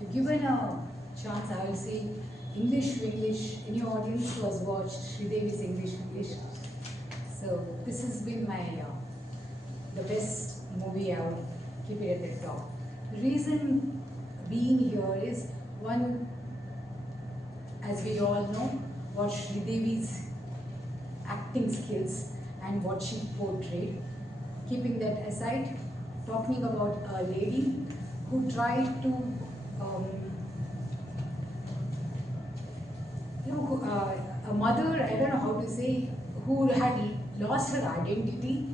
If given a chance, I will say English to English. Any audience who has watched Sridevi's English to English. So this has been my the best movie. I would keep it at the top. The reason being here is one, as we all know, what Sridevi's acting skills and what she portrayed. Keeping that aside, talking about a lady who tried to, a mother, I don't know how to say, who had lost her identity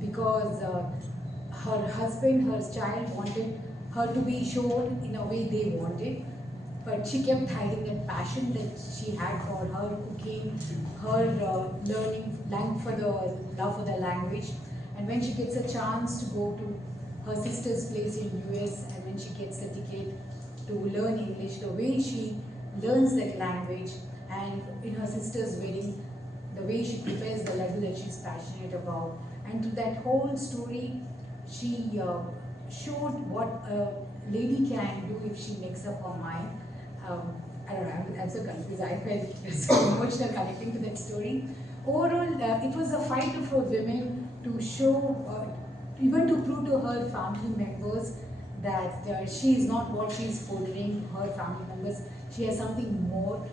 because her husband, her child wanted her to be shown in a way they wanted, but she kept hiding that passion that she had for her cooking, her learning for the love for the language. And when she gets a chance to go to her sister's place in US, and when she gets the ticket to learn English, the way she learns that language, and in her sister's wedding, the way she prepares the level that she's passionate about, and through that whole story, she showed what a lady can do if she makes up her mind. I don't know, I'm so confused. I felt so emotional connecting to that story. Overall, it was a fight for women to show, even to prove to her family members that she is not what she is portraying to her family members. She has something more.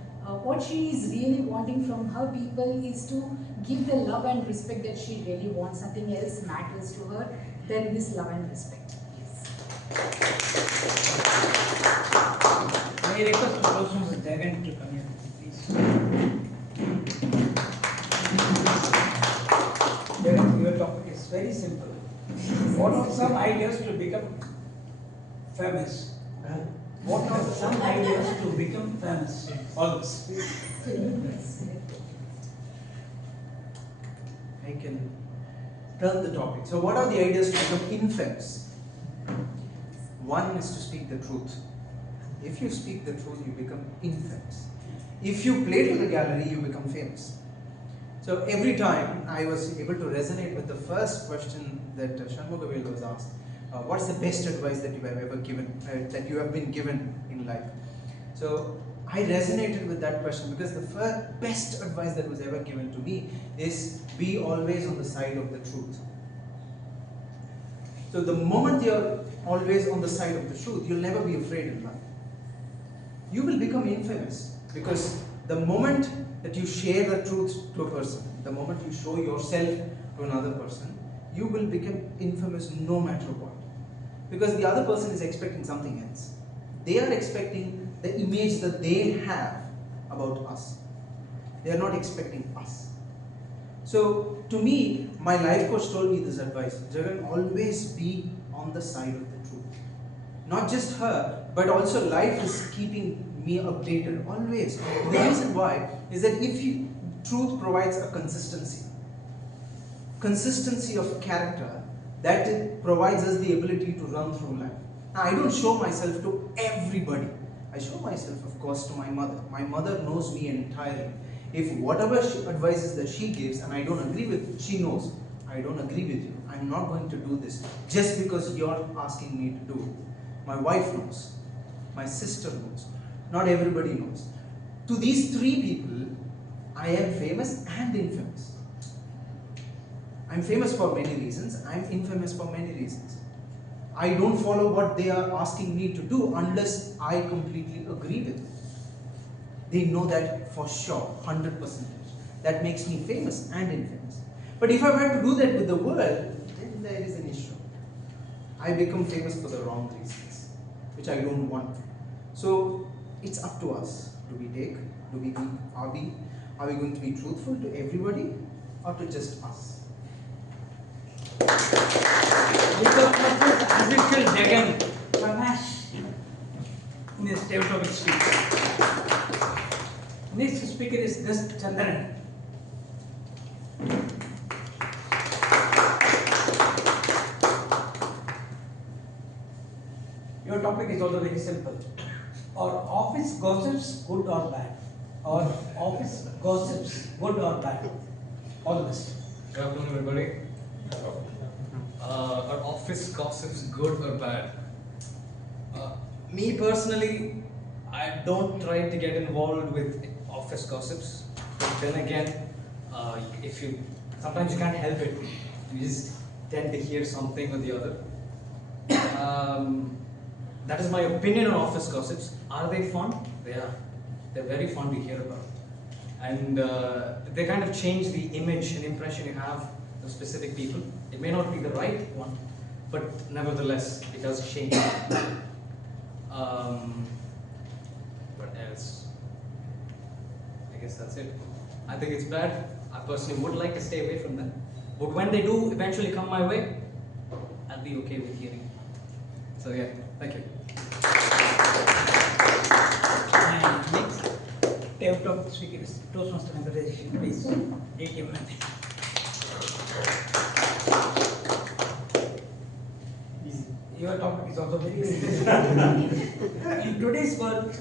What she is really wanting from her people is to give the love and respect that she really wants. Nothing else matters to her than this love and respect. Yes. May I request to Toastmasters Jagan to come here, please. Your topic is very simple. What are some ideas to become famous? What are some ideas to become famous? All this. I can turn the topic. So what are the ideas to become infamous? One is to speak the truth. If you speak the truth, you become infamous. If you play to the gallery, you become famous. So every time I was able to resonate with the first question that Shanmugavel was asked, what's the best advice that you have ever given, that you have been given in life? So I resonated with that question because the best advice that was ever given to me is be always on the side of the truth. So the moment you're always on the side of the truth, you'll never be afraid in life. You will become infamous because the moment that you share the truth to a person, the moment you show yourself to another person, you will become infamous no matter what. Because the other person is expecting something else. They are expecting the image that they have about us. They are not expecting us. So to me, my life coach told me this advice: Jagan, always be on the side of the truth. Not just her, but also life is keeping me updated always. The reason why is that truth provides a consistency of character that it provides us the ability to run through life. Now, I don't show myself to everybody. I show myself, of course, to my mother. My mother knows me entirely. If whatever advices that she gives and I don't agree with, she knows, I don't agree with you. I'm not going to do this just because you're asking me to do it. My wife knows. My sister knows. Not everybody knows. To these three people, I am famous and infamous. I'm famous for many reasons. I'm infamous for many reasons. I don't follow what they are asking me to do unless I completely agree with it. They know that for sure, 100%. That makes me famous and infamous. But if I were to do that with the world, then there is an issue. I become famous for the wrong reasons, which I don't want. So it's up to us. Do we take? Do we be? Are we going to be truthful to everybody or to just us? As it shall Jagan, Prakash, in his table of speech. Next speaker is this Chandran. Your topic is also very simple. Are office gossips good or bad? Or office gossips good or bad? All the best. Good afternoon, everybody. Are office gossips good or bad? Me personally, I don't try to get involved with office gossips. But then again, sometimes you can't help it. You just tend to hear something or the other. That is my opinion on office gossips. Are they fun? They are. They're very fun to hear about. And they kind of change the image and impression you have of specific people. It may not be the right one, but nevertheless, it does change. What else? I guess that's it. I think it's bad. I personally would like to stay away from them. But when they do eventually come my way, I'll be okay with hearing. So yeah, thank you. And next, tabletop speaker is Toastmaster Venkataseshan, please. DTM. Your topic is also very easy. In today's world,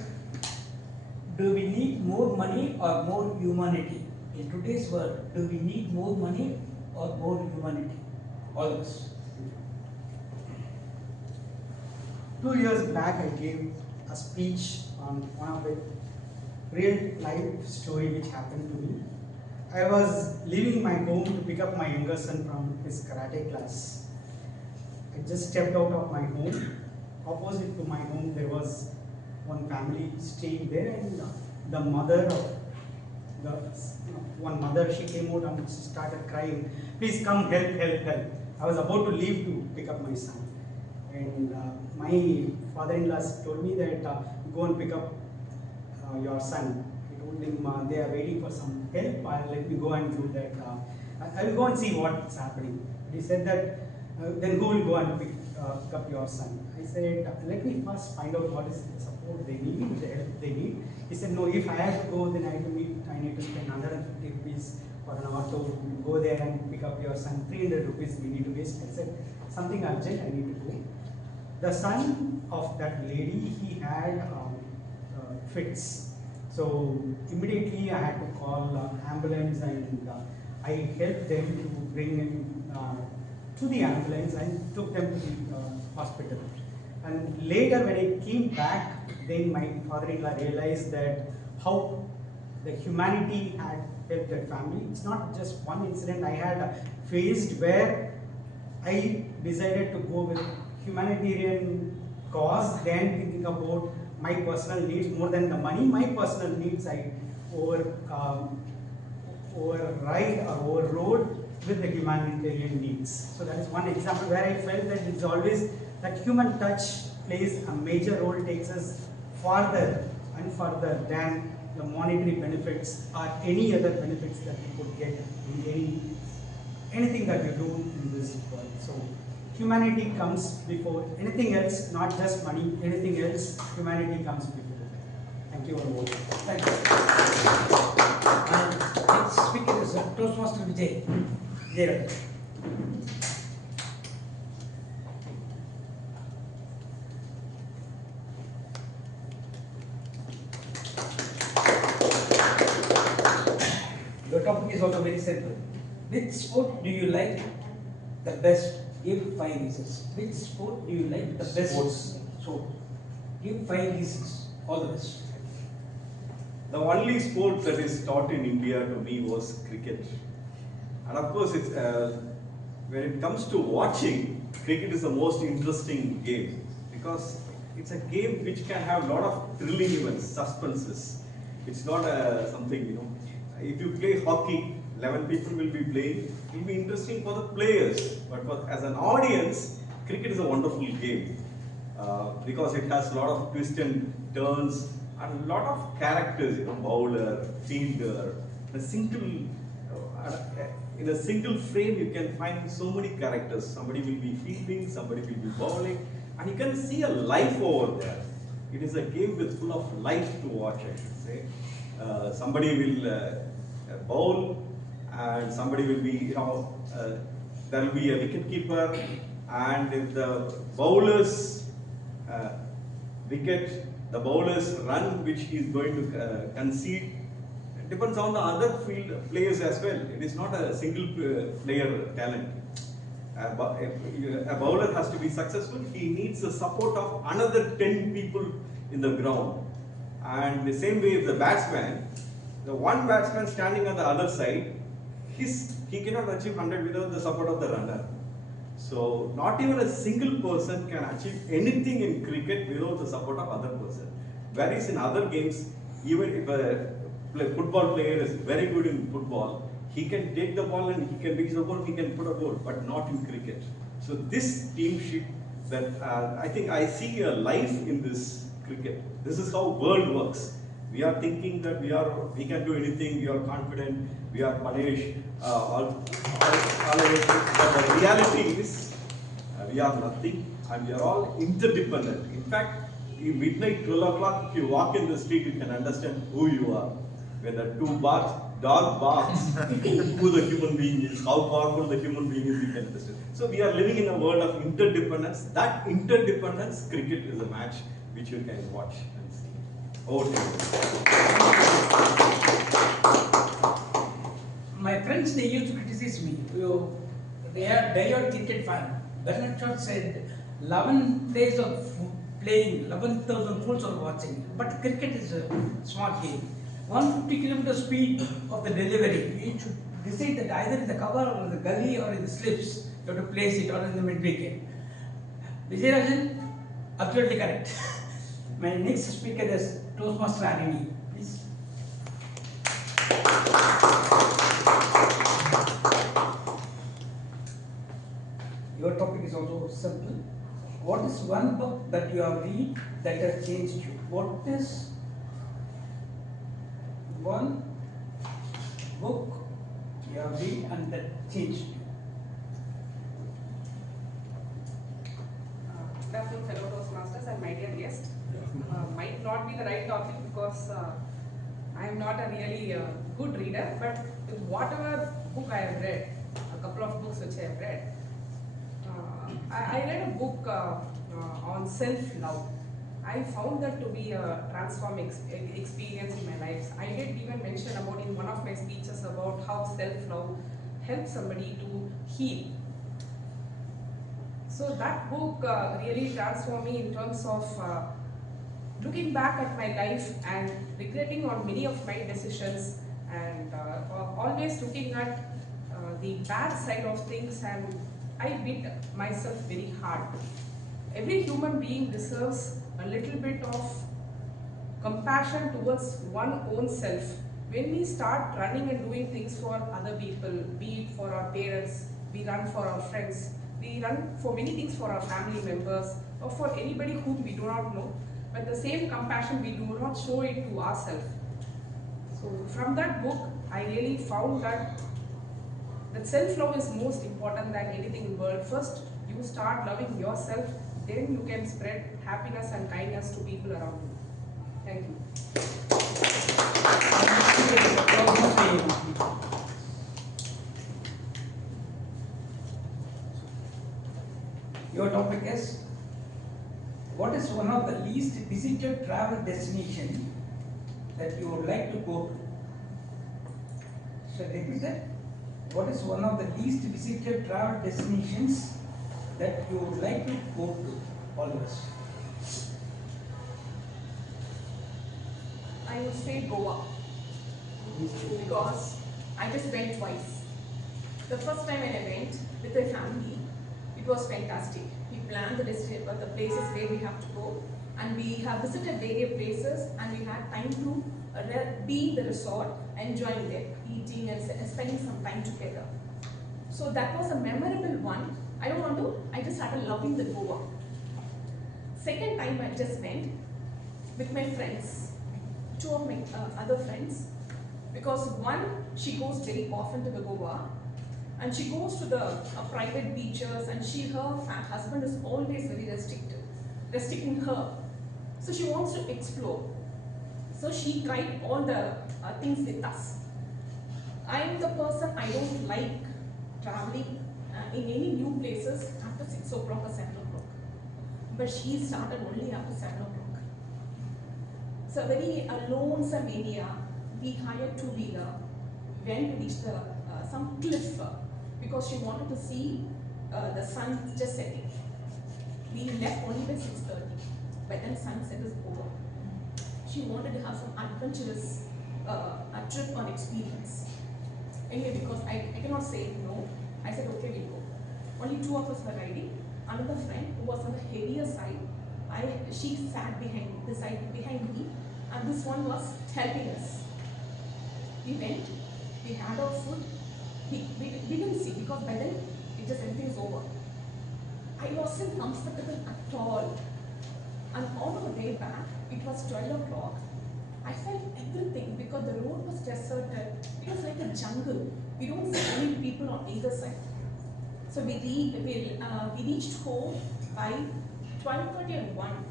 do we need more money or more humanity? In today's world, do we need more money or more humanity? All of us. 2 years back, I gave a speech on one of the real life story which happened to me. I was leaving my home to pick up my younger son from his karate class. I just stepped out of my home. Opposite to my home, there was one family staying there, and the mother of one mother, she came out and she started crying, "Please come, help, help, help." I was about to leave to pick up my son, and my father-in-law told me that go and pick up your son. I told him they are waiting for some help. Let me go and do that. I will go and see what's happening. He said that then who will go and pick up your son? I said, let me first find out what is the support they need, the help they need. He said, no, if I have to go, then I need to spend 150 rupees for an auto. Go there and pick up your son. 300 rupees we need to waste. I said, something urgent, I need to go. The son of that lady, he had fits. So immediately I had to call ambulance, and I helped them to bring him to the ambulance and took them to the hospital. And later when I came back, then my father-in-law realized that how the humanity had helped that family. It's not just one incident I had faced where I decided to go with humanitarian cause than thinking about my personal needs more than the money. My personal needs I override or overrode with the humanitarian needs. So that is one example where I felt that it's always that human touch plays a major role, takes us farther and further than the monetary benefits or any other benefits that we could get in anything that you do in this world. So humanity comes before anything else, not just money, anything else, humanity comes before. Thank you very much. Thank you. Next speaker is Toastmaster Vijayarajan. Your topic is also very simple. Which sport do you like the best? Give 5 reasons. Which sport do you like the best? So, give 5 reasons. All the best. The only sport that is taught in India to me was cricket. And of course, it's, when it comes to watching, cricket is the most interesting game because it's a game which can have a lot of thrilling events, suspenses. It's not something, you know, if you play hockey, 11 people will be playing, it will be interesting for the players. But as an audience, cricket is a wonderful game because it has a lot of twists and turns and a lot of characters, you know, bowler, fielder. In a single frame, you can find so many characters. Somebody will be fielding, somebody will be bowling, and you can see a life over there. It is a game with full of life to watch, I should say. Somebody will bowl, and somebody will be, you know, there will be a wicket keeper, and if the bowler's wicket, the bowler's run which he is going to concede, it depends on the other field players as well. It is not a single player talent. A bowler has to be successful, he needs the support of another 10 people in the ground. And the same way, if the batsman, the one batsman standing on the other side, he cannot achieve 100 without the support of the runner. So not even a single person can achieve anything in cricket without the support of other person. Whereas in other games, even if a football player is very good in football, he can take the ball and he can reach the ball, he can put a goal, but not in cricket. So this teamship that I think I see a life in this cricket. This is how world works. We are thinking that we can do anything, we are confident, we are punished, but the reality is we are nothing and we are all interdependent. In fact, in midnight, 12 o'clock, if you walk in the street, you can understand who you are. When the dog barks, who the human being is, how powerful the human being is, you can understand. So we are living in a world of interdependence. That interdependence, cricket is a match which you can watch and see. Over to you. My friends, they used to criticize me. They are diehard cricket fan. Bernard Shaw said, 11 days of playing, 11,000 fools are watching. But cricket is a smart game. 150 km speed of the delivery. You should decide that either in the cover or in the gully or in the slips, you have to place it or in the mid wicket. Vijayarajan, absolutely correct. My next speaker is Toastmaster Harini. Please. Your topic is also simple. What is one book that you have read that has changed you? What is one book you have read and that changed you? Good afternoon, fellow Toastmasters and my dear guest. Might not be the right topic because I am not a really good reader, but whatever book I have read, a couple of books which I have read, I read a book on self-love. I found that to be a transforming experience in my life. I did even mention about in one of my speeches about how self-love helps somebody to heal. So that book really transformed me in terms of looking back at my life and regretting on many of my decisions and always looking at the bad side of things and I beat myself very hard. Every human being deserves a little bit of compassion towards one own self. When we start running and doing things for other people, be it for our parents, we run for our friends, we run for many things for our family members, or for anybody whom we do not know, but the same compassion we do not show it to ourselves. So from that book, I really found that self-love is most important than anything in the world. First, you start loving yourself, then you can spread happiness and kindness to people around you. Thank you. Your topic is, what is one of the least visited travel destination that you would like to go to? Shall I repeat that? What is one of the least visited travel destinations that you would like to go to, all of us? I would say Goa, because I just went twice. The first time when I went with a family, it was fantastic. We planned the places where we have to go, and we have visited various places, and we had time to be in the resort, enjoying there, eating and spending some time together. So that was a memorable one. I just started loving the Goa. Second time I just went with my friends, two of my other friends, because one, she goes very often to the Goa, and she goes to the private beaches, and her husband is always very restricting her. So she wants to explore. So she tried all the things with us. I am the person, I don't like traveling in any new places after 6 o'clock or 7 o'clock. But she started only after 7 o'clock. So very lonesome area, we hired two-wheeler, went to reach some cliff because she wanted to see the sun just setting. We left only by 6:30. By then sunset is over. She wanted to have some adventurous trip or experience. Anyway, because I cannot say no, I said okay, we'll go. Only two of us were riding. Another friend who was on the heavier side, she sat behind me, and this one was helping us. We went, we had our food, we didn't see because by then everything is over. I wasn't comfortable at all. And on our way back, it was 12 o'clock. I felt everything because the road was deserted. It was like a jungle. We don't see any people on either side. So we reached home by 12:30 and 1.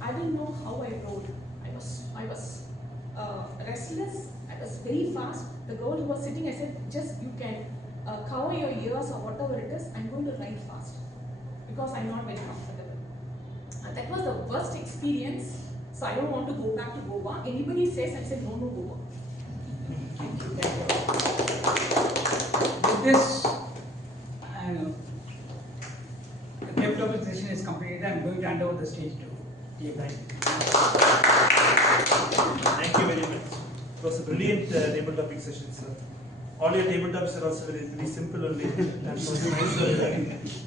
I didn't know how I rode. I was restless. I was very fast. The girl who was sitting, I said, just you can cover your ears or whatever it is. I'm going to ride fast because I'm not very comfortable. And that was the worst experience. So I don't want to go back to Goa. Anybody says, I said, no, Goa. With this, the tabletop session is completed. I'm going to hand over the stage to TMoD. Thank you very much. It was a brilliant table topic session, sir. All your table topics are also very simple only. And was nice.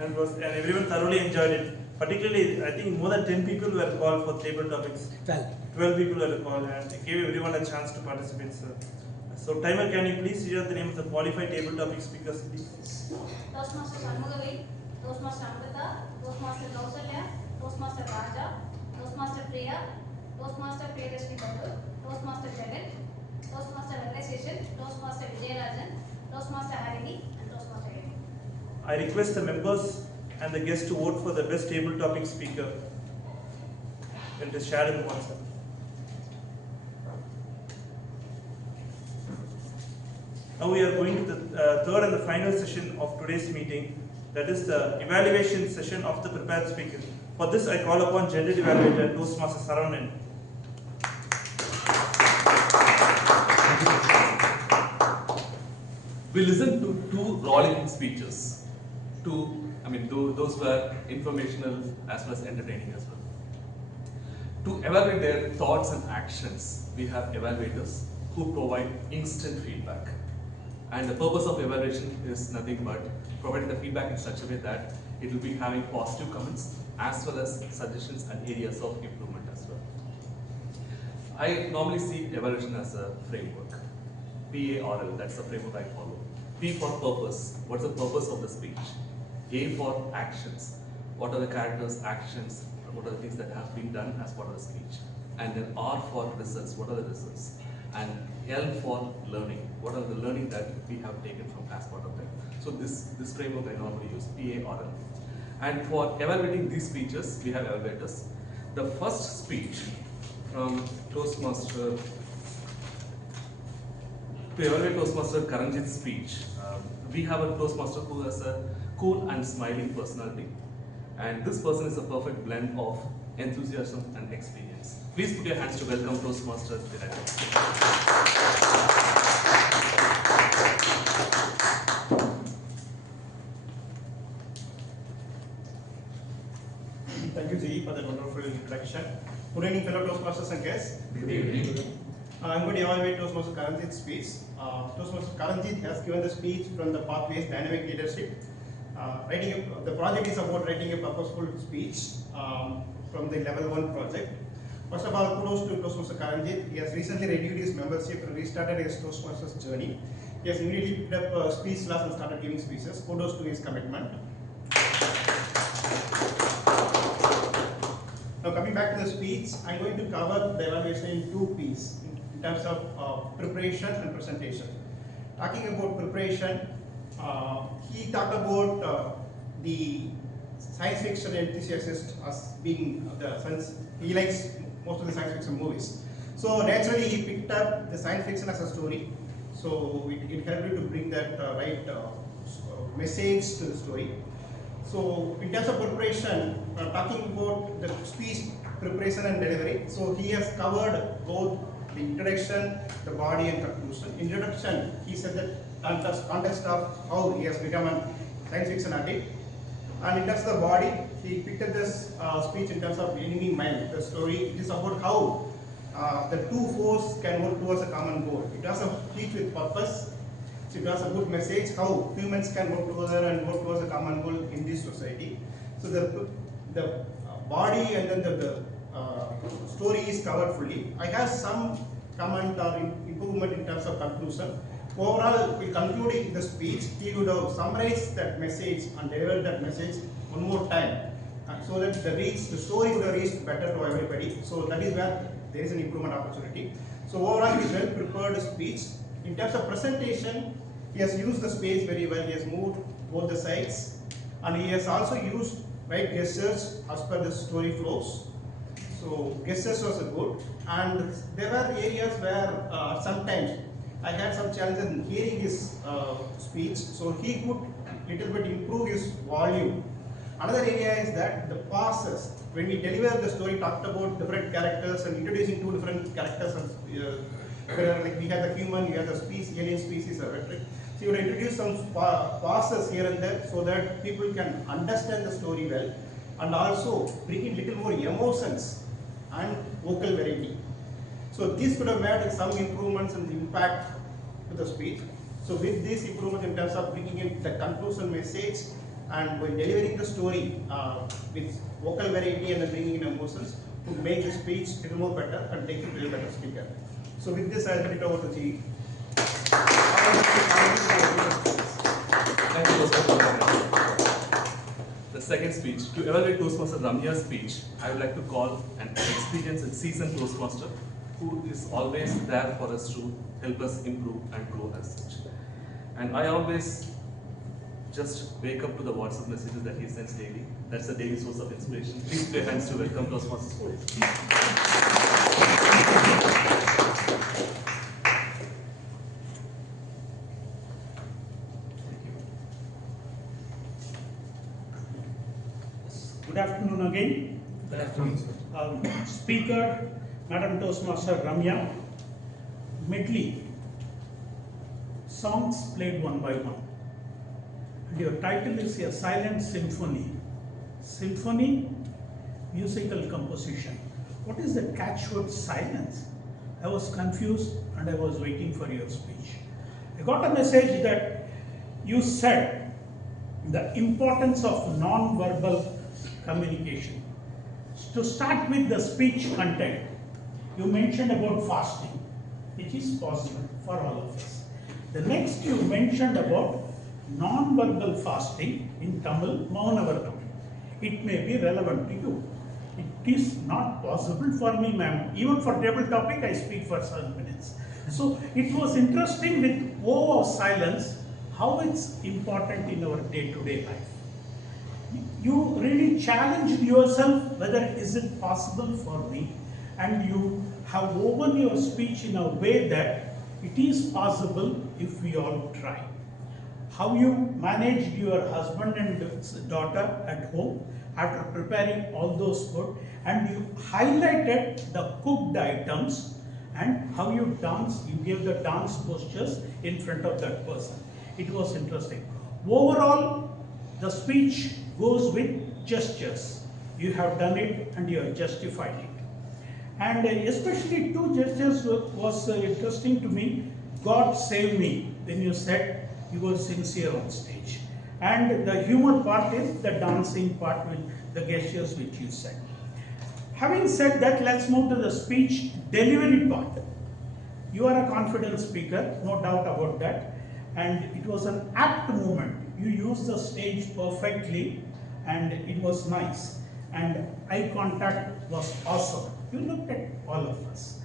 and everyone thoroughly enjoyed it. Particularly, I think more than 10 people were called for table topics. 12 people were called, and it gave everyone a chance to participate, sir. So, timer, can you please hear the name of the qualified table topic speakers, please? Toastmaster Shanmugavel, Toastmaster Amirtha, Toastmaster Kousalya, Toastmaster Raja, Toastmaster Priya, Toastmaster Priyadarshini B, Toastmaster Jagan, Toastmaster Venkataseshan, Toastmaster Vijayarajan, Toastmaster Harini, and Toastmaster A. I request the members and the guests to vote for the best table topic speaker. It is shared in WhatsApp. Now we are going to the third and the final session of today's meeting, that is the evaluation session of the prepared speaker. For this, I call upon General Evaluator Toastmaster Saravanan. We listened to two rollicking speeches. Those were informational as well as entertaining as well. To evaluate their thoughts and actions, we have evaluators who provide instant feedback. And the purpose of evaluation is nothing but providing the feedback in such a way that it will be having positive comments as well as suggestions and areas of improvement as well. I normally see evaluation as a framework. PARL, that's the framework I follow. P for purpose, what's the purpose of the speech? A for actions, what are the characters' actions, what are the things that have been done as part of the speech? And then R for results, what are the results? And L for learning, what are the learning that we have taken from as part of that? So this framework I normally use, PARL. And for evaluating these speeches, we have evaluators. The first speech from Toastmaster, to evaluate Toastmaster Karanjeet's speech, we have a Toastmaster who has a cool and smiling personality. And this person is a perfect blend of enthusiasm and experience. Please put your hands to welcome Toastmaster Dinakaran. Thank you, Ji, for that wonderful introduction. Good evening, fellow Toastmasters and guests. Good evening. I'm going to evaluate Toastmaster Karanjeet's speech. Toastmaster Karanjeet has given the speech from the pathways dynamic leadership. The project is about writing a purposeful speech from the level 1 project. First of all, kudos to Toastmaster Karanjeet. He has recently renewed his membership and restarted his Toastmasters journey. He has immediately picked up a speech class and started giving speeches. Kudos to his commitment. Now coming back to the speech, I'm going to cover the evaluation in 2 P's in terms of preparation and presentation. Talking about preparation, he talked about the science fiction enthusiast as being he likes most of the science fiction movies. So naturally he picked up the science fiction as a story. So it helped him to bring that right message to the story. So in terms of preparation, talking about the speech preparation and delivery, so he has covered both the introduction, the body and conclusion. Introduction, he said that context of how he has become a science fiction addict. And in terms of the body, he picked up this speech in terms of enemy mind, the story. It is about how the two forces can work towards a common goal. It was a speech with purpose. So it was a good message how humans can work together and work towards a common goal in this society. So the body and then the story is covered fully. I have some comment or improvement in terms of conclusion. Overall, we concluding the speech, he would have summarized that message and delivered that message one more time, so that the story would have reached better to everybody. So that is where there is an improvement opportunity. So overall, it is well prepared speech. In terms of presentation, he has used the space very well. He has moved both the sides, and he has also used right gestures as per the story flows. So gestures was good, and there were areas where sometimes I had some challenges in hearing his speech, so he could little bit improve his volume. Another area is that the pauses, when we deliver the story, talked about different characters and introducing 2 different characters, like we had the human, we had the alien species, etc. So you would introduce some pauses here and there so that people can understand the story well, and also bring in little more emotions and vocal variety. So this could have made some improvements in the impact to the speech. So with this improvement in terms of bringing in the conclusion message and when delivering the story with vocal variety and then bringing in emotions to make the speech a little more better and take it to a better speaker. So with this, I'll hand it over to G. Thank you, the second speech, to evaluate Toastmaster Ramya's speech, I would like to call an experienced and seasoned Toastmaster who is always there for us to help us improve and grow as such. And I always just wake up to the WhatsApp messages that he sends daily. That's the daily source of inspiration. Please put your hands to welcome Toastmasters. Good afternoon again. Good afternoon. Speaker, Madam Toastmaster Ramya, Medley, songs played one by one. And your title is A Silent Symphony. Symphony, musical composition. What is the catchword silence? I was confused and I was waiting for your speech. I got a message that you said the importance of non-verbal communication. To start with the speech content, you mentioned about fasting, which is possible for all of us. The next you mentioned about non-verbal fasting in Tamil, Maunavaradam. It may be relevant to you. It is not possible for me, ma'am. Even for table topic, I speak for 7 minutes. So it was interesting with O of silence, how it's important in our day-to-day life. You really challenged yourself whether is it possible for me, and you have woven your speech in a way that it is possible if we all try. How you managed your husband and daughter at home after preparing all those food, and you highlighted the cooked items and how you danced, you gave the dance postures in front of that person. It was interesting. Overall, the speech goes with gestures. You have done it and you have justified it. And especially two gestures was interesting to me. God save me, when you said you were sincere on stage. And the humor part is the dancing part with the gestures which you said. Having said that, let's move to the speech delivery part. You are a confident speaker, no doubt about that. And it was an apt moment. You used the stage perfectly and it was nice. And eye contact was awesome. You looked at all of us.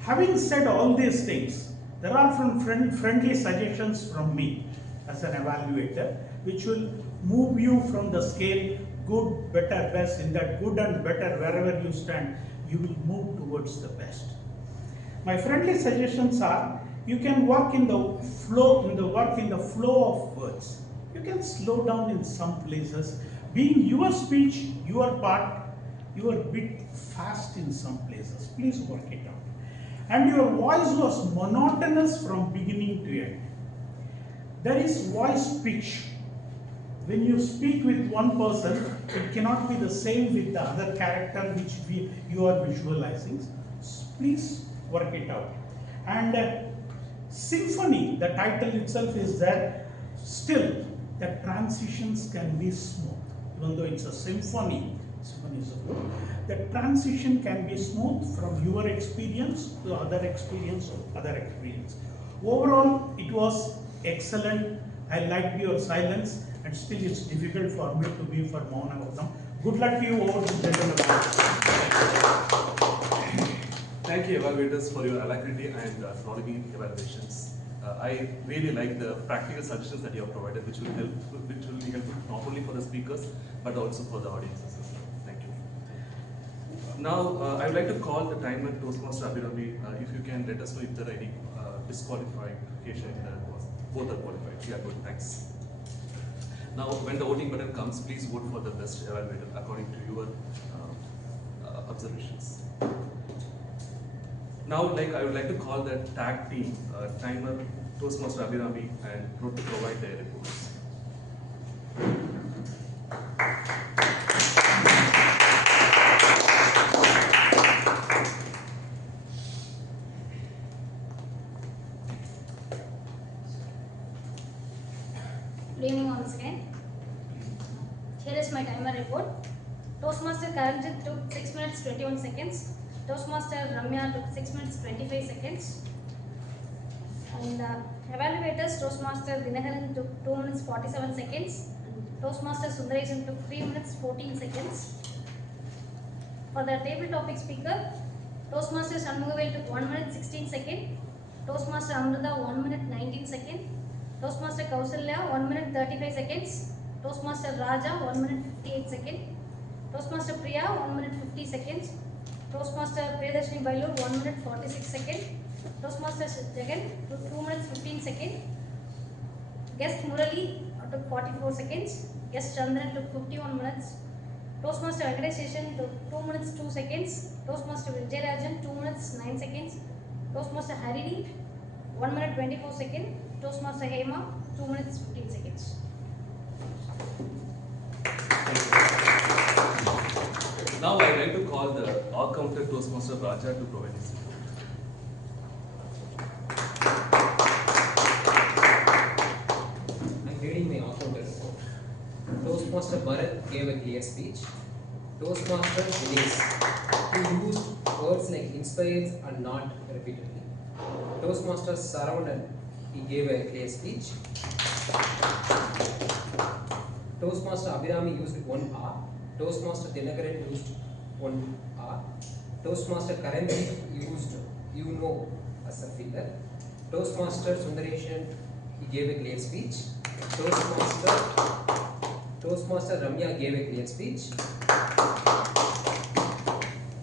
Having said all these things, there are friendly suggestions from me as an evaluator, which will move you from the scale good, better, best. In that good and better, wherever you stand, you will move towards the best. My friendly suggestions are, you can work in the flow, of words. You can slow down in some places. Being your speech, your part, you are a bit fast in some places. Please work it out. And your voice was monotonous from beginning to end. There is voice pitch. When you speak with one person, it cannot be the same with the other character which you are visualizing. Please work it out. And symphony, the title itself is there. Still, the transitions can be smooth. Even though it's a symphony is a good. The transition can be smooth from your experience to other experience or other experience. Overall, it was excellent. I liked your silence, and still it's difficult for me to be for Maunavaradam. Good luck to you over to General Thank you, evaluators, for your alacrity and knowledgeable evaluations. I really like the practical suggestions that you have provided, which will be helpful not only for the speakers but also for the audiences as well. Thank you. Now, I would like to call the timer Toastmaster Abirami. If you can let us know if there are any disqualification. Both are qualified. Yeah, good. Thanks. Now, when the voting button comes, please vote for the best evaluator according to your observations. Now, I would like to call the tag team, timer, Toastmaster Abirami, and to provide their reports. Good evening once again. Here is my timer report. Toastmaster Karanjeet took 6 minutes 21 seconds. Toastmaster Ramya took 6 minutes 25 seconds. And evaluators, Toastmaster Dinakaran took 2 minutes 47 seconds. And Toastmaster Sundaresan took 3 minutes 14 seconds. For the table topic speaker, Toastmaster Shanmugavel took 1 minute 16 seconds. Toastmaster Amirtha 1 minute 19 seconds. Toastmaster Kousalya 1 minute 35 seconds. Toastmaster Raja 1 minute 58 seconds. Toastmaster Priya 1 minute 50 seconds. Toastmaster Priyadarshini B 1 minute 46 seconds. Toastmaster Jagan took 2 minutes 15 seconds. Guest Murali took 44 seconds. Guest Chandran took 51 minutes. Toastmaster Venkataseshan took 2 minutes 2 seconds. Toastmaster Vijayarajan 2 minutes 9 seconds. Toastmaster Harini 1 minute 24 seconds. Toastmaster Hema 2 minutes 15 seconds. Now I would like to call the all-counter Toastmaster Raja to provide his report. Toastmaster Barath gave a clear speech. Toastmaster Dinesh, he used words like inspires and not repeatedly. Toastmaster Saravanan, he gave a clear speech. Toastmaster Abirami used one R. Toastmaster Dinakaran used one R. Toastmaster Karanjeet used you know as a filler. Toastmaster Sundaresan, he gave a clear speech. Toastmaster Ramya gave a clear speech.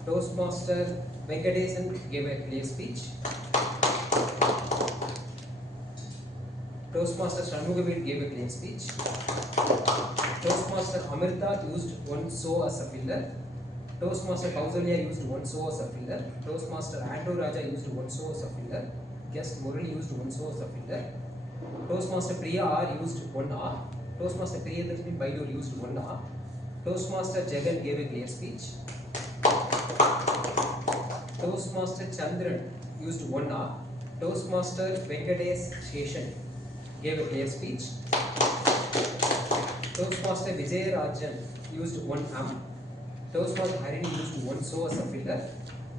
Toastmaster Venkatesan gave a clear speech. Toastmaster Shanmugavel gave a clear speech. Toastmaster Amirtha used one so as a filler. Toastmaster Kousalya used one so as a filler. Toastmaster Raja used one so as a filler. Guest Murali used one so as a filler. Toastmaster Priya R used one R. Toastmaster Priyadarshini B used one R. Toastmaster Jagan gave a clear speech. Toastmaster Chandran used one R. Toastmaster Venkataseshan gave a clear speech. Toastmaster Vijayarajan used one M. Toastmaster Harini used one so as a filler.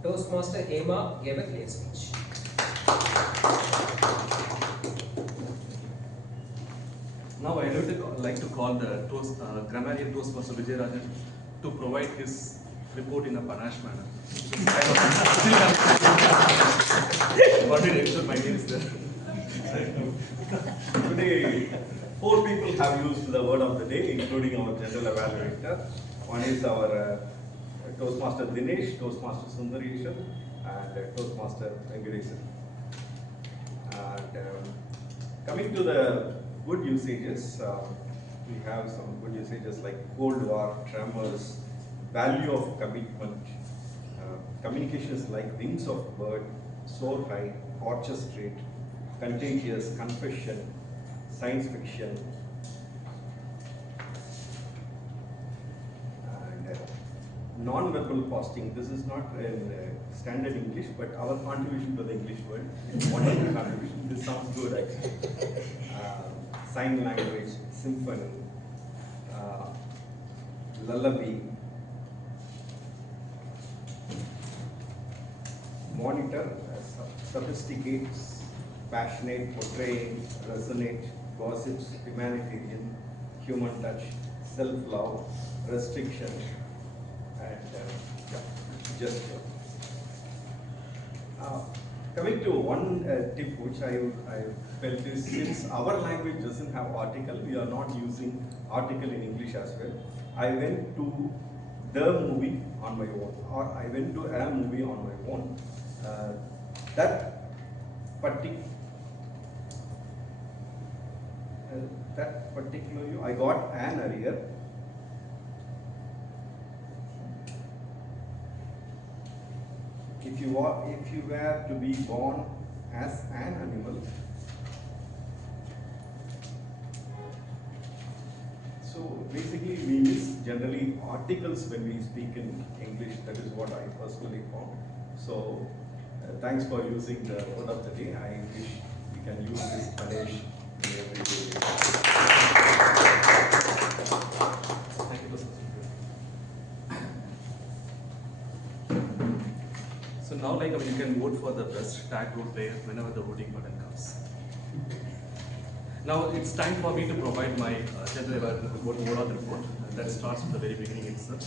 Toastmaster Hema gave a clear speech. Now I would like to call the Grammarian Toastmaster Vijayarajan to provide his report in a panache manner. What did ensure my name is there? Today, 4 people have used the word of the day, including our General Evaluator. One is our Toastmaster Dinesh, Toastmaster Sundaresan, and Toastmaster Venkatesan. And coming to the good usages, we have some good usages like Cold War, tremors, value of commitment, communication is like wings of bird, soar high, orchestrate, contagious, confession, science fiction, and non-verbal posting. This is not in standard English, but our contribution to the English word. Wonderful contribution. This sounds good actually. Sign language, symphony, lullaby, monitor, sophisticates, passionate, portraying, resonate, gossips, humanitarian, human touch, self-love, restriction, and gesture. Coming to one tip which I felt is, since our language doesn't have article, we are not using article in English as well. I went to the movie on my own, or I went to a movie on my own. That particularly, I got an arrear. If you were to be born as an animal, so basically we miss generally articles when we speak in English. That is what I personally found. So thanks for using the word of the day. I wish we can use this panache in every day. Thank you. So now, you can vote for the best tag role player whenever the voting button comes. Now it's time for me to provide my General Evaluator report. That starts from the very beginning itself.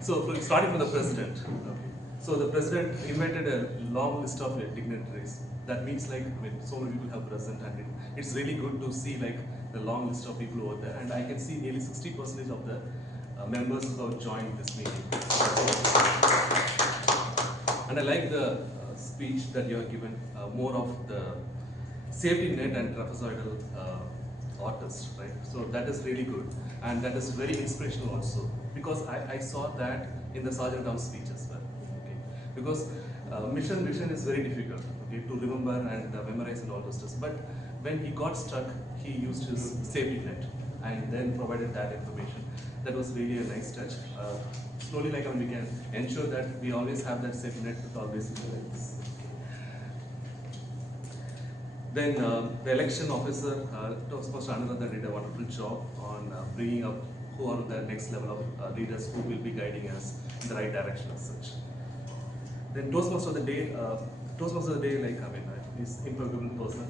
So starting from the president. So the president invented a long list of dignitaries. That means so many people have present, and it's really good to see the long list of people over there. And I can see nearly 60% of the members who have joined this meeting. And I like the speech that you have given, more of the safety net and trapezoidal artist, right? So that is really good, and that is very inspirational also, because I saw that in the Sergeant Arms speech as well. Okay? Because mission is very difficult, okay, to remember and memorize and all those stuff. But when he got stuck, he used his safety net and then provided that information. That was really a nice touch. Slowly, we can ensure that we always have that safety net with always. Then the election officer, Toastmaster Amirtha, did a wonderful job on bringing up who are the next level of leaders who will be guiding us in the right direction as such. Then Toastmaster of the day, he's impeccable person,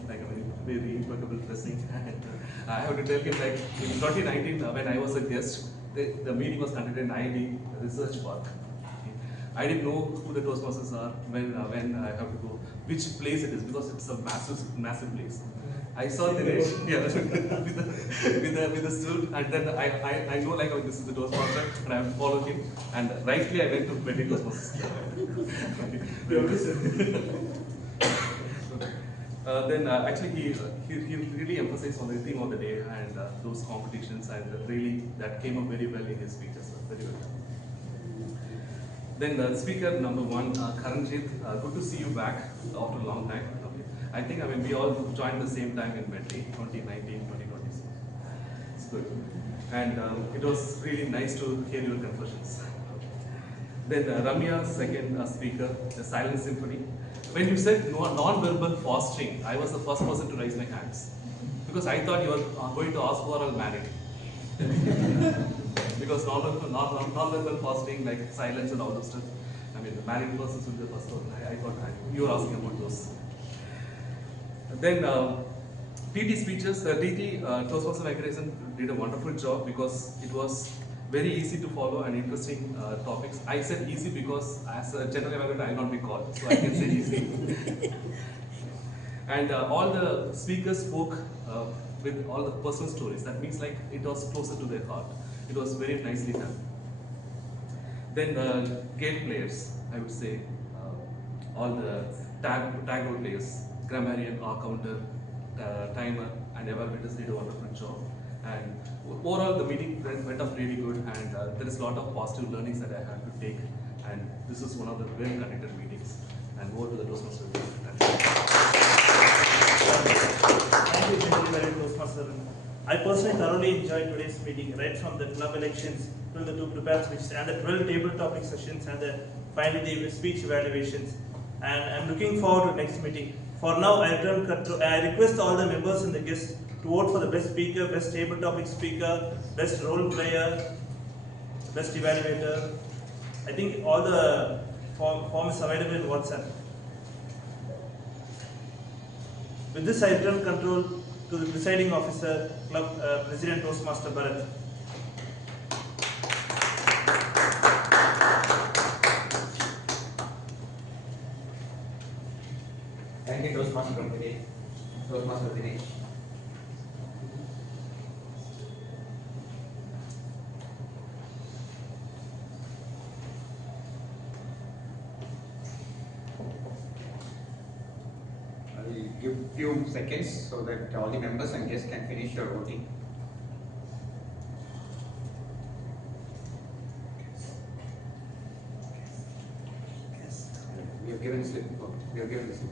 very impeccable dressing. And I have to tell him, in 2019, when I was a guest, the meeting was conducted in IIT Research Park. I didn't know who the Toastmasters are when I have to go, which place it is, because it's a massive place. I saw Dinesh with the suit, and then I know this is the Toastmaster, and I have to follow him. And rightly, I went to 20 Toastmasters. Then actually he really emphasized on the theme of the day and those competitions, and really that came up very well in his speech as well. Very well done. Then speaker number 1, Karanjeet, good to see you back after a long time. Okay. I think we all joined the same time in Medley, 2019, 2020. So it's good. And it was really nice to hear your confessions. Then Ramya, second speaker, the Silent Symphony. When you said non-verbal fostering, I was the first person to raise my hands, because I thought you were going to ask who are all married. Because non-verbal fostering, like silence and all those stuff, the married persons will be the first one. I thought you were asking about those. Then TT speeches, TT Toastmaster Venkatesan did a wonderful job, because it was very easy to follow and interesting topics. I said easy because as a general evaluator I will not be called, so I can say easy. And all the speakers spoke with all the personal stories. That means it was closer to their heart. It was very nicely done. Then the game players, I would say, all the tag role players, Grammarian, R counter, timer, and evaluators did a wonderful job. And overall, the meeting went up really good, and there is a lot of positive learnings that I had to take. And this is one of the well-conducted meetings. And over to the Toastmaster. Thank you, General Evaluator Toastmaster. I personally thoroughly enjoyed today's meeting, right from the club elections to the 2 prepared speeches and the 12 table topic sessions, and finally the speech evaluations. And I'm looking forward to next meeting. For now, I request all the members and the guests to vote for the best speaker, best table topic speaker, best role player, best evaluator. I think all the form is available in WhatsApp. With this, I return control to the presiding officer, Club President Toastmaster Barath. Thank you, Toastmaster Dinesh. I will give few seconds so that all the members and guests can finish your voting. We have given slip. We have given the slip.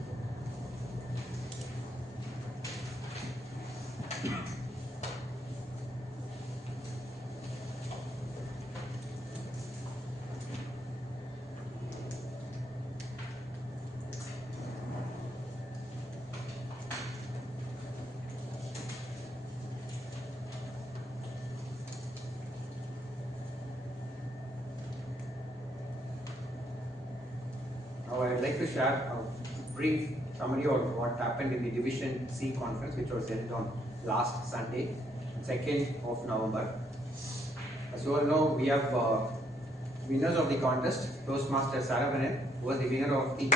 Now I would like to share a brief summary of what happened in the Division C conference, which was held on last Sunday, 2nd of November. As you all know, we have winners of the contest. Toastmaster Saravanan was the winner of the and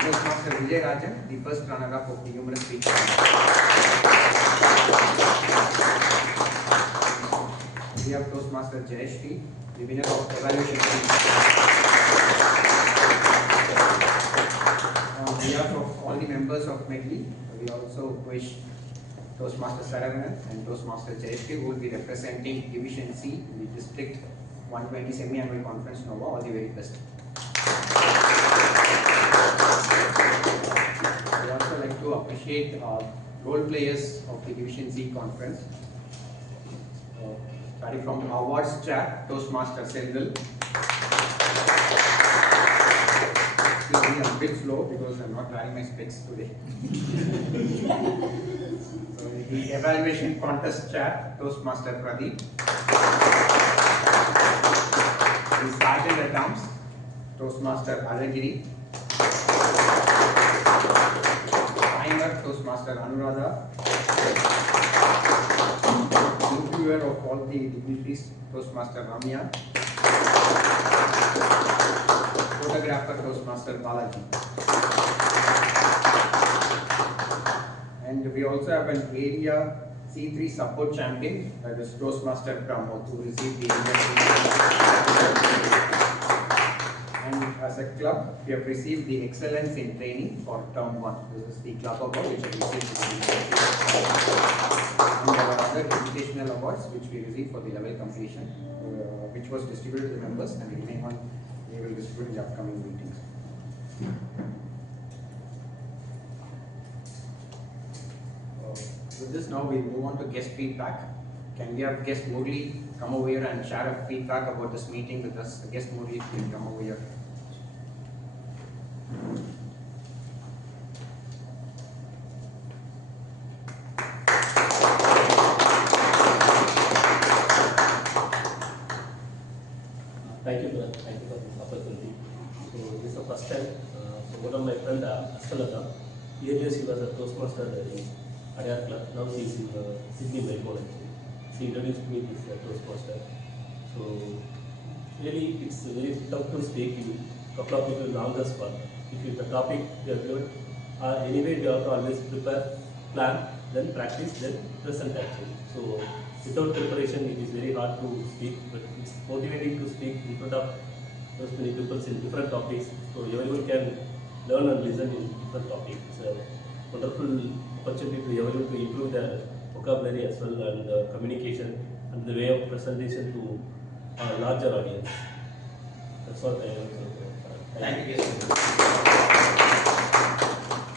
Toastmaster Vijayarajan, the first runner-up of the humorous speech. We have Toastmaster Jayesh V, the winner of evaluation. On behalf of all the members of Medley, we also wish Toastmaster Saravanan and Toastmaster Jayesh V, who will be representing Division C in the District 120 Semi-Annual Conference Nova, all the very best. I would also like to appreciate role players of the Division C conference. Starting from awards chair, Toastmaster Senthil. slow because I'm not wearing my specs today. So the evaluation contest chair, Toastmaster Pradeep. The sergeant at arms, Toastmaster Alagiri. Timer, Toastmaster Anuradha. Interviewer of all the dignitaries, Toastmaster Ramya. Photographer, Toastmaster Balaji. And we also have an area C3 support champion, that is Toastmaster Pramod, who received the And as a club, we have received the Excellence in Training for Term 1. This is the club award which we received. And there are other educational awards which we received for the level completion, which was distributed to the members, and the remaining one we will distribute in the upcoming meetings. With this, now we move on to guest feedback. Can we have guest Murali come over here and share a feedback about this meeting with us? Guest Murali, please come over here. Thank you for this opportunity. So this is the first time. So one of my friend Askalata, earlier she was a Toastmaster in Adyar Club. Now she is in Sydney, Melbourne. She introduced me this Toastmaster. So really, it's very tough to speak in a couple of people on the spot. If the topic they are given, anyway, we have to always prepare, plan, then practice, then present actually. So without preparation, it is very hard to speak, but it's motivating to speak in front of those many people in different topics. So everyone can learn and listen in different topics. It's a wonderful opportunity to everyone to improve their vocabulary as well and communication and the way of presentation to a larger audience. That's what I am saying. Thank you.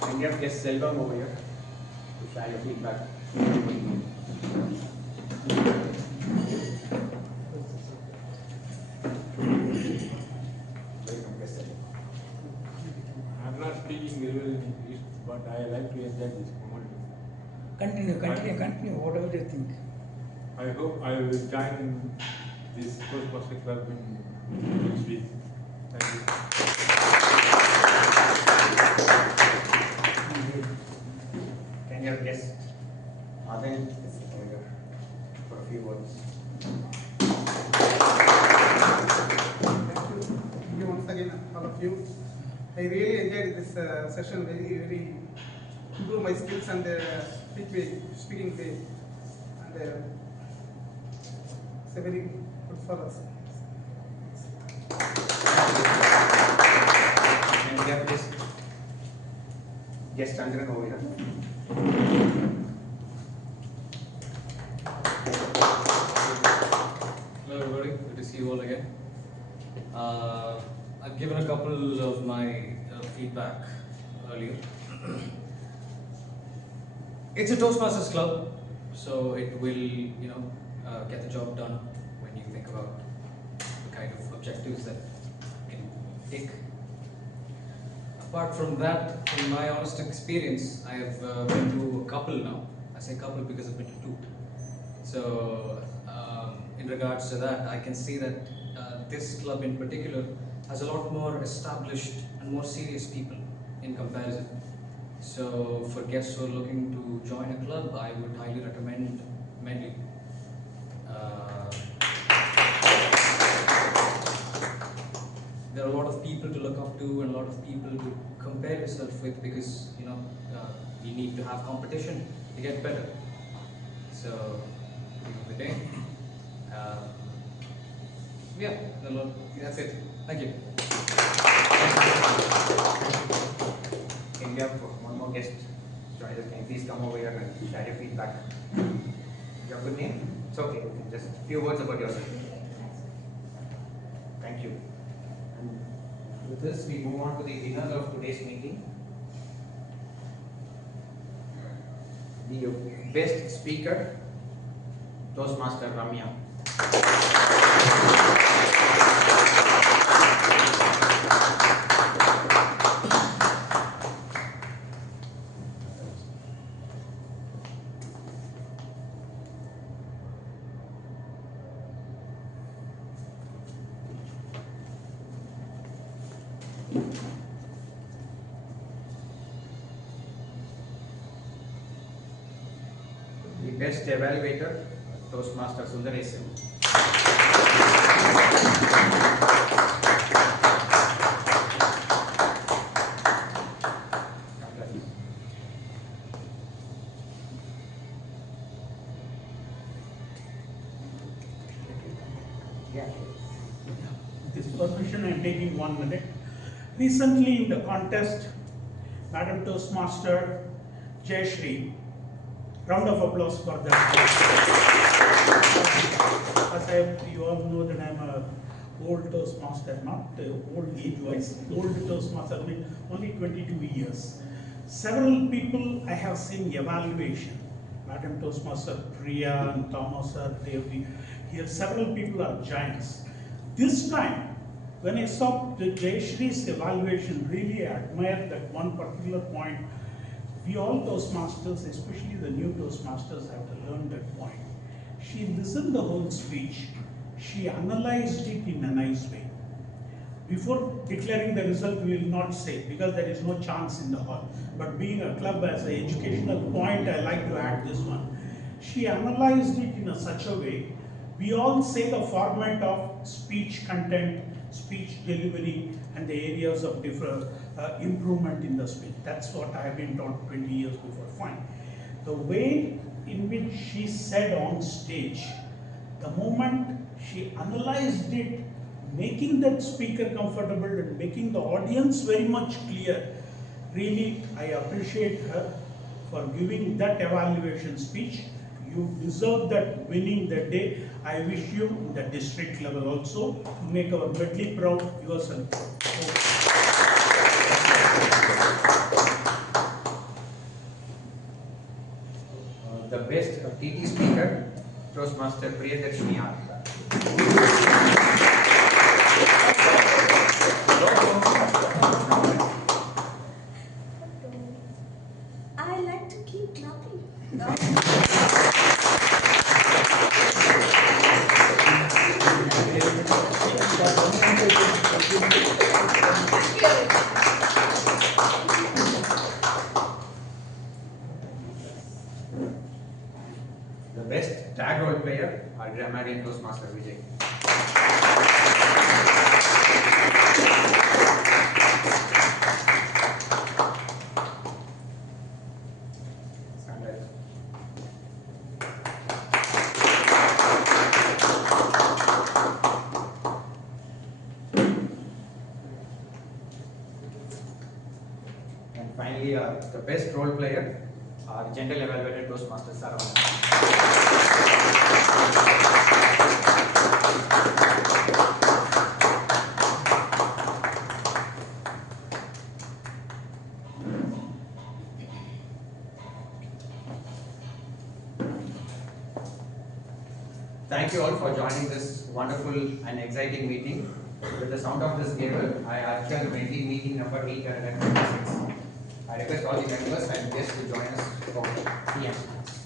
And we have guest Selvam over here to share your feedback. I'm not speaking very well in English, but I like to enjoy this moment. Continue, whatever you think. I hope I will join this Toastmaster club in next week. Thank you. Can you have guest Adin for a few words? Thank you once again, all of you. I really enjoyed this session, very improve my skills and speaking way, and it's a very good for us. And we have guest Chandran over here. Hello everybody, good to see you all again. I've given a couple of my feedback earlier. It's a Toastmasters club, so it will, get the job done when you think about the kind of objectives that you can take. Apart from that, in my honest experience, I have been to a couple now. I say couple because I've been to two. So, in regards to that, I can see that this club in particular has a lot more established and more serious people in comparison. So, for guests who are looking to join a club, I would highly recommend Medley. There are a lot of people to look up to and a lot of people to compare yourself with because you need to have competition to get better. So, at the end of the day, that's it. Thank you. Can we have one more guest join us? Can you please come over here and share your feedback? Your good name? It's okay. You can just a few words about yourself. Thank you. And with this, we move on to the winner of today's meeting. The best speaker, Toastmaster Ramya. Best Evaluator, Toastmaster Sundaresan. With this permission, I am taking 1 minute. Recently in the contest, Madam Toastmaster Jayashree, round of applause for that. As you all know that I am a old Toastmaster, not old age-wise, old Toastmaster, only 22 years. Several people I have seen evaluation. Madam Toastmaster Priya and Thomas are there. Here several people are giants. This time, when I saw the Jayashree's evaluation, really I admire that one particular point. We all Toastmasters, especially the new Toastmasters, have to learn that point. She listened the whole speech. She analyzed it in a nice way. Before declaring the result, we will not say, because there is no chance in the hall. But being a club as an educational point, I like to add this one. She analyzed it in such a way. We all say the format of speech content, speech delivery, and the areas of different improvement in the speech. That's what I have been taught 20 years before. Fine. The way in which she said on stage, the moment she analyzed it, making that speaker comfortable and making the audience very much clear, really I appreciate her for giving that evaluation speech. You deserve that winning that day. I wish you in the district level also to make our Medley proud, yourself proud. The best TT speaker, Toastmaster Priyadarshini R. I like to keep clapping. The best tag role player, our Grammarian Toastmaster Vijay. And finally, the best role player, our General Evaluator Toastmaster Saravanan. Thank you all for joining this wonderful and exciting meeting. With the sound of this gavel, I adjourn Medley Meeting number 826. I request all the members and guests to join us for TMoD.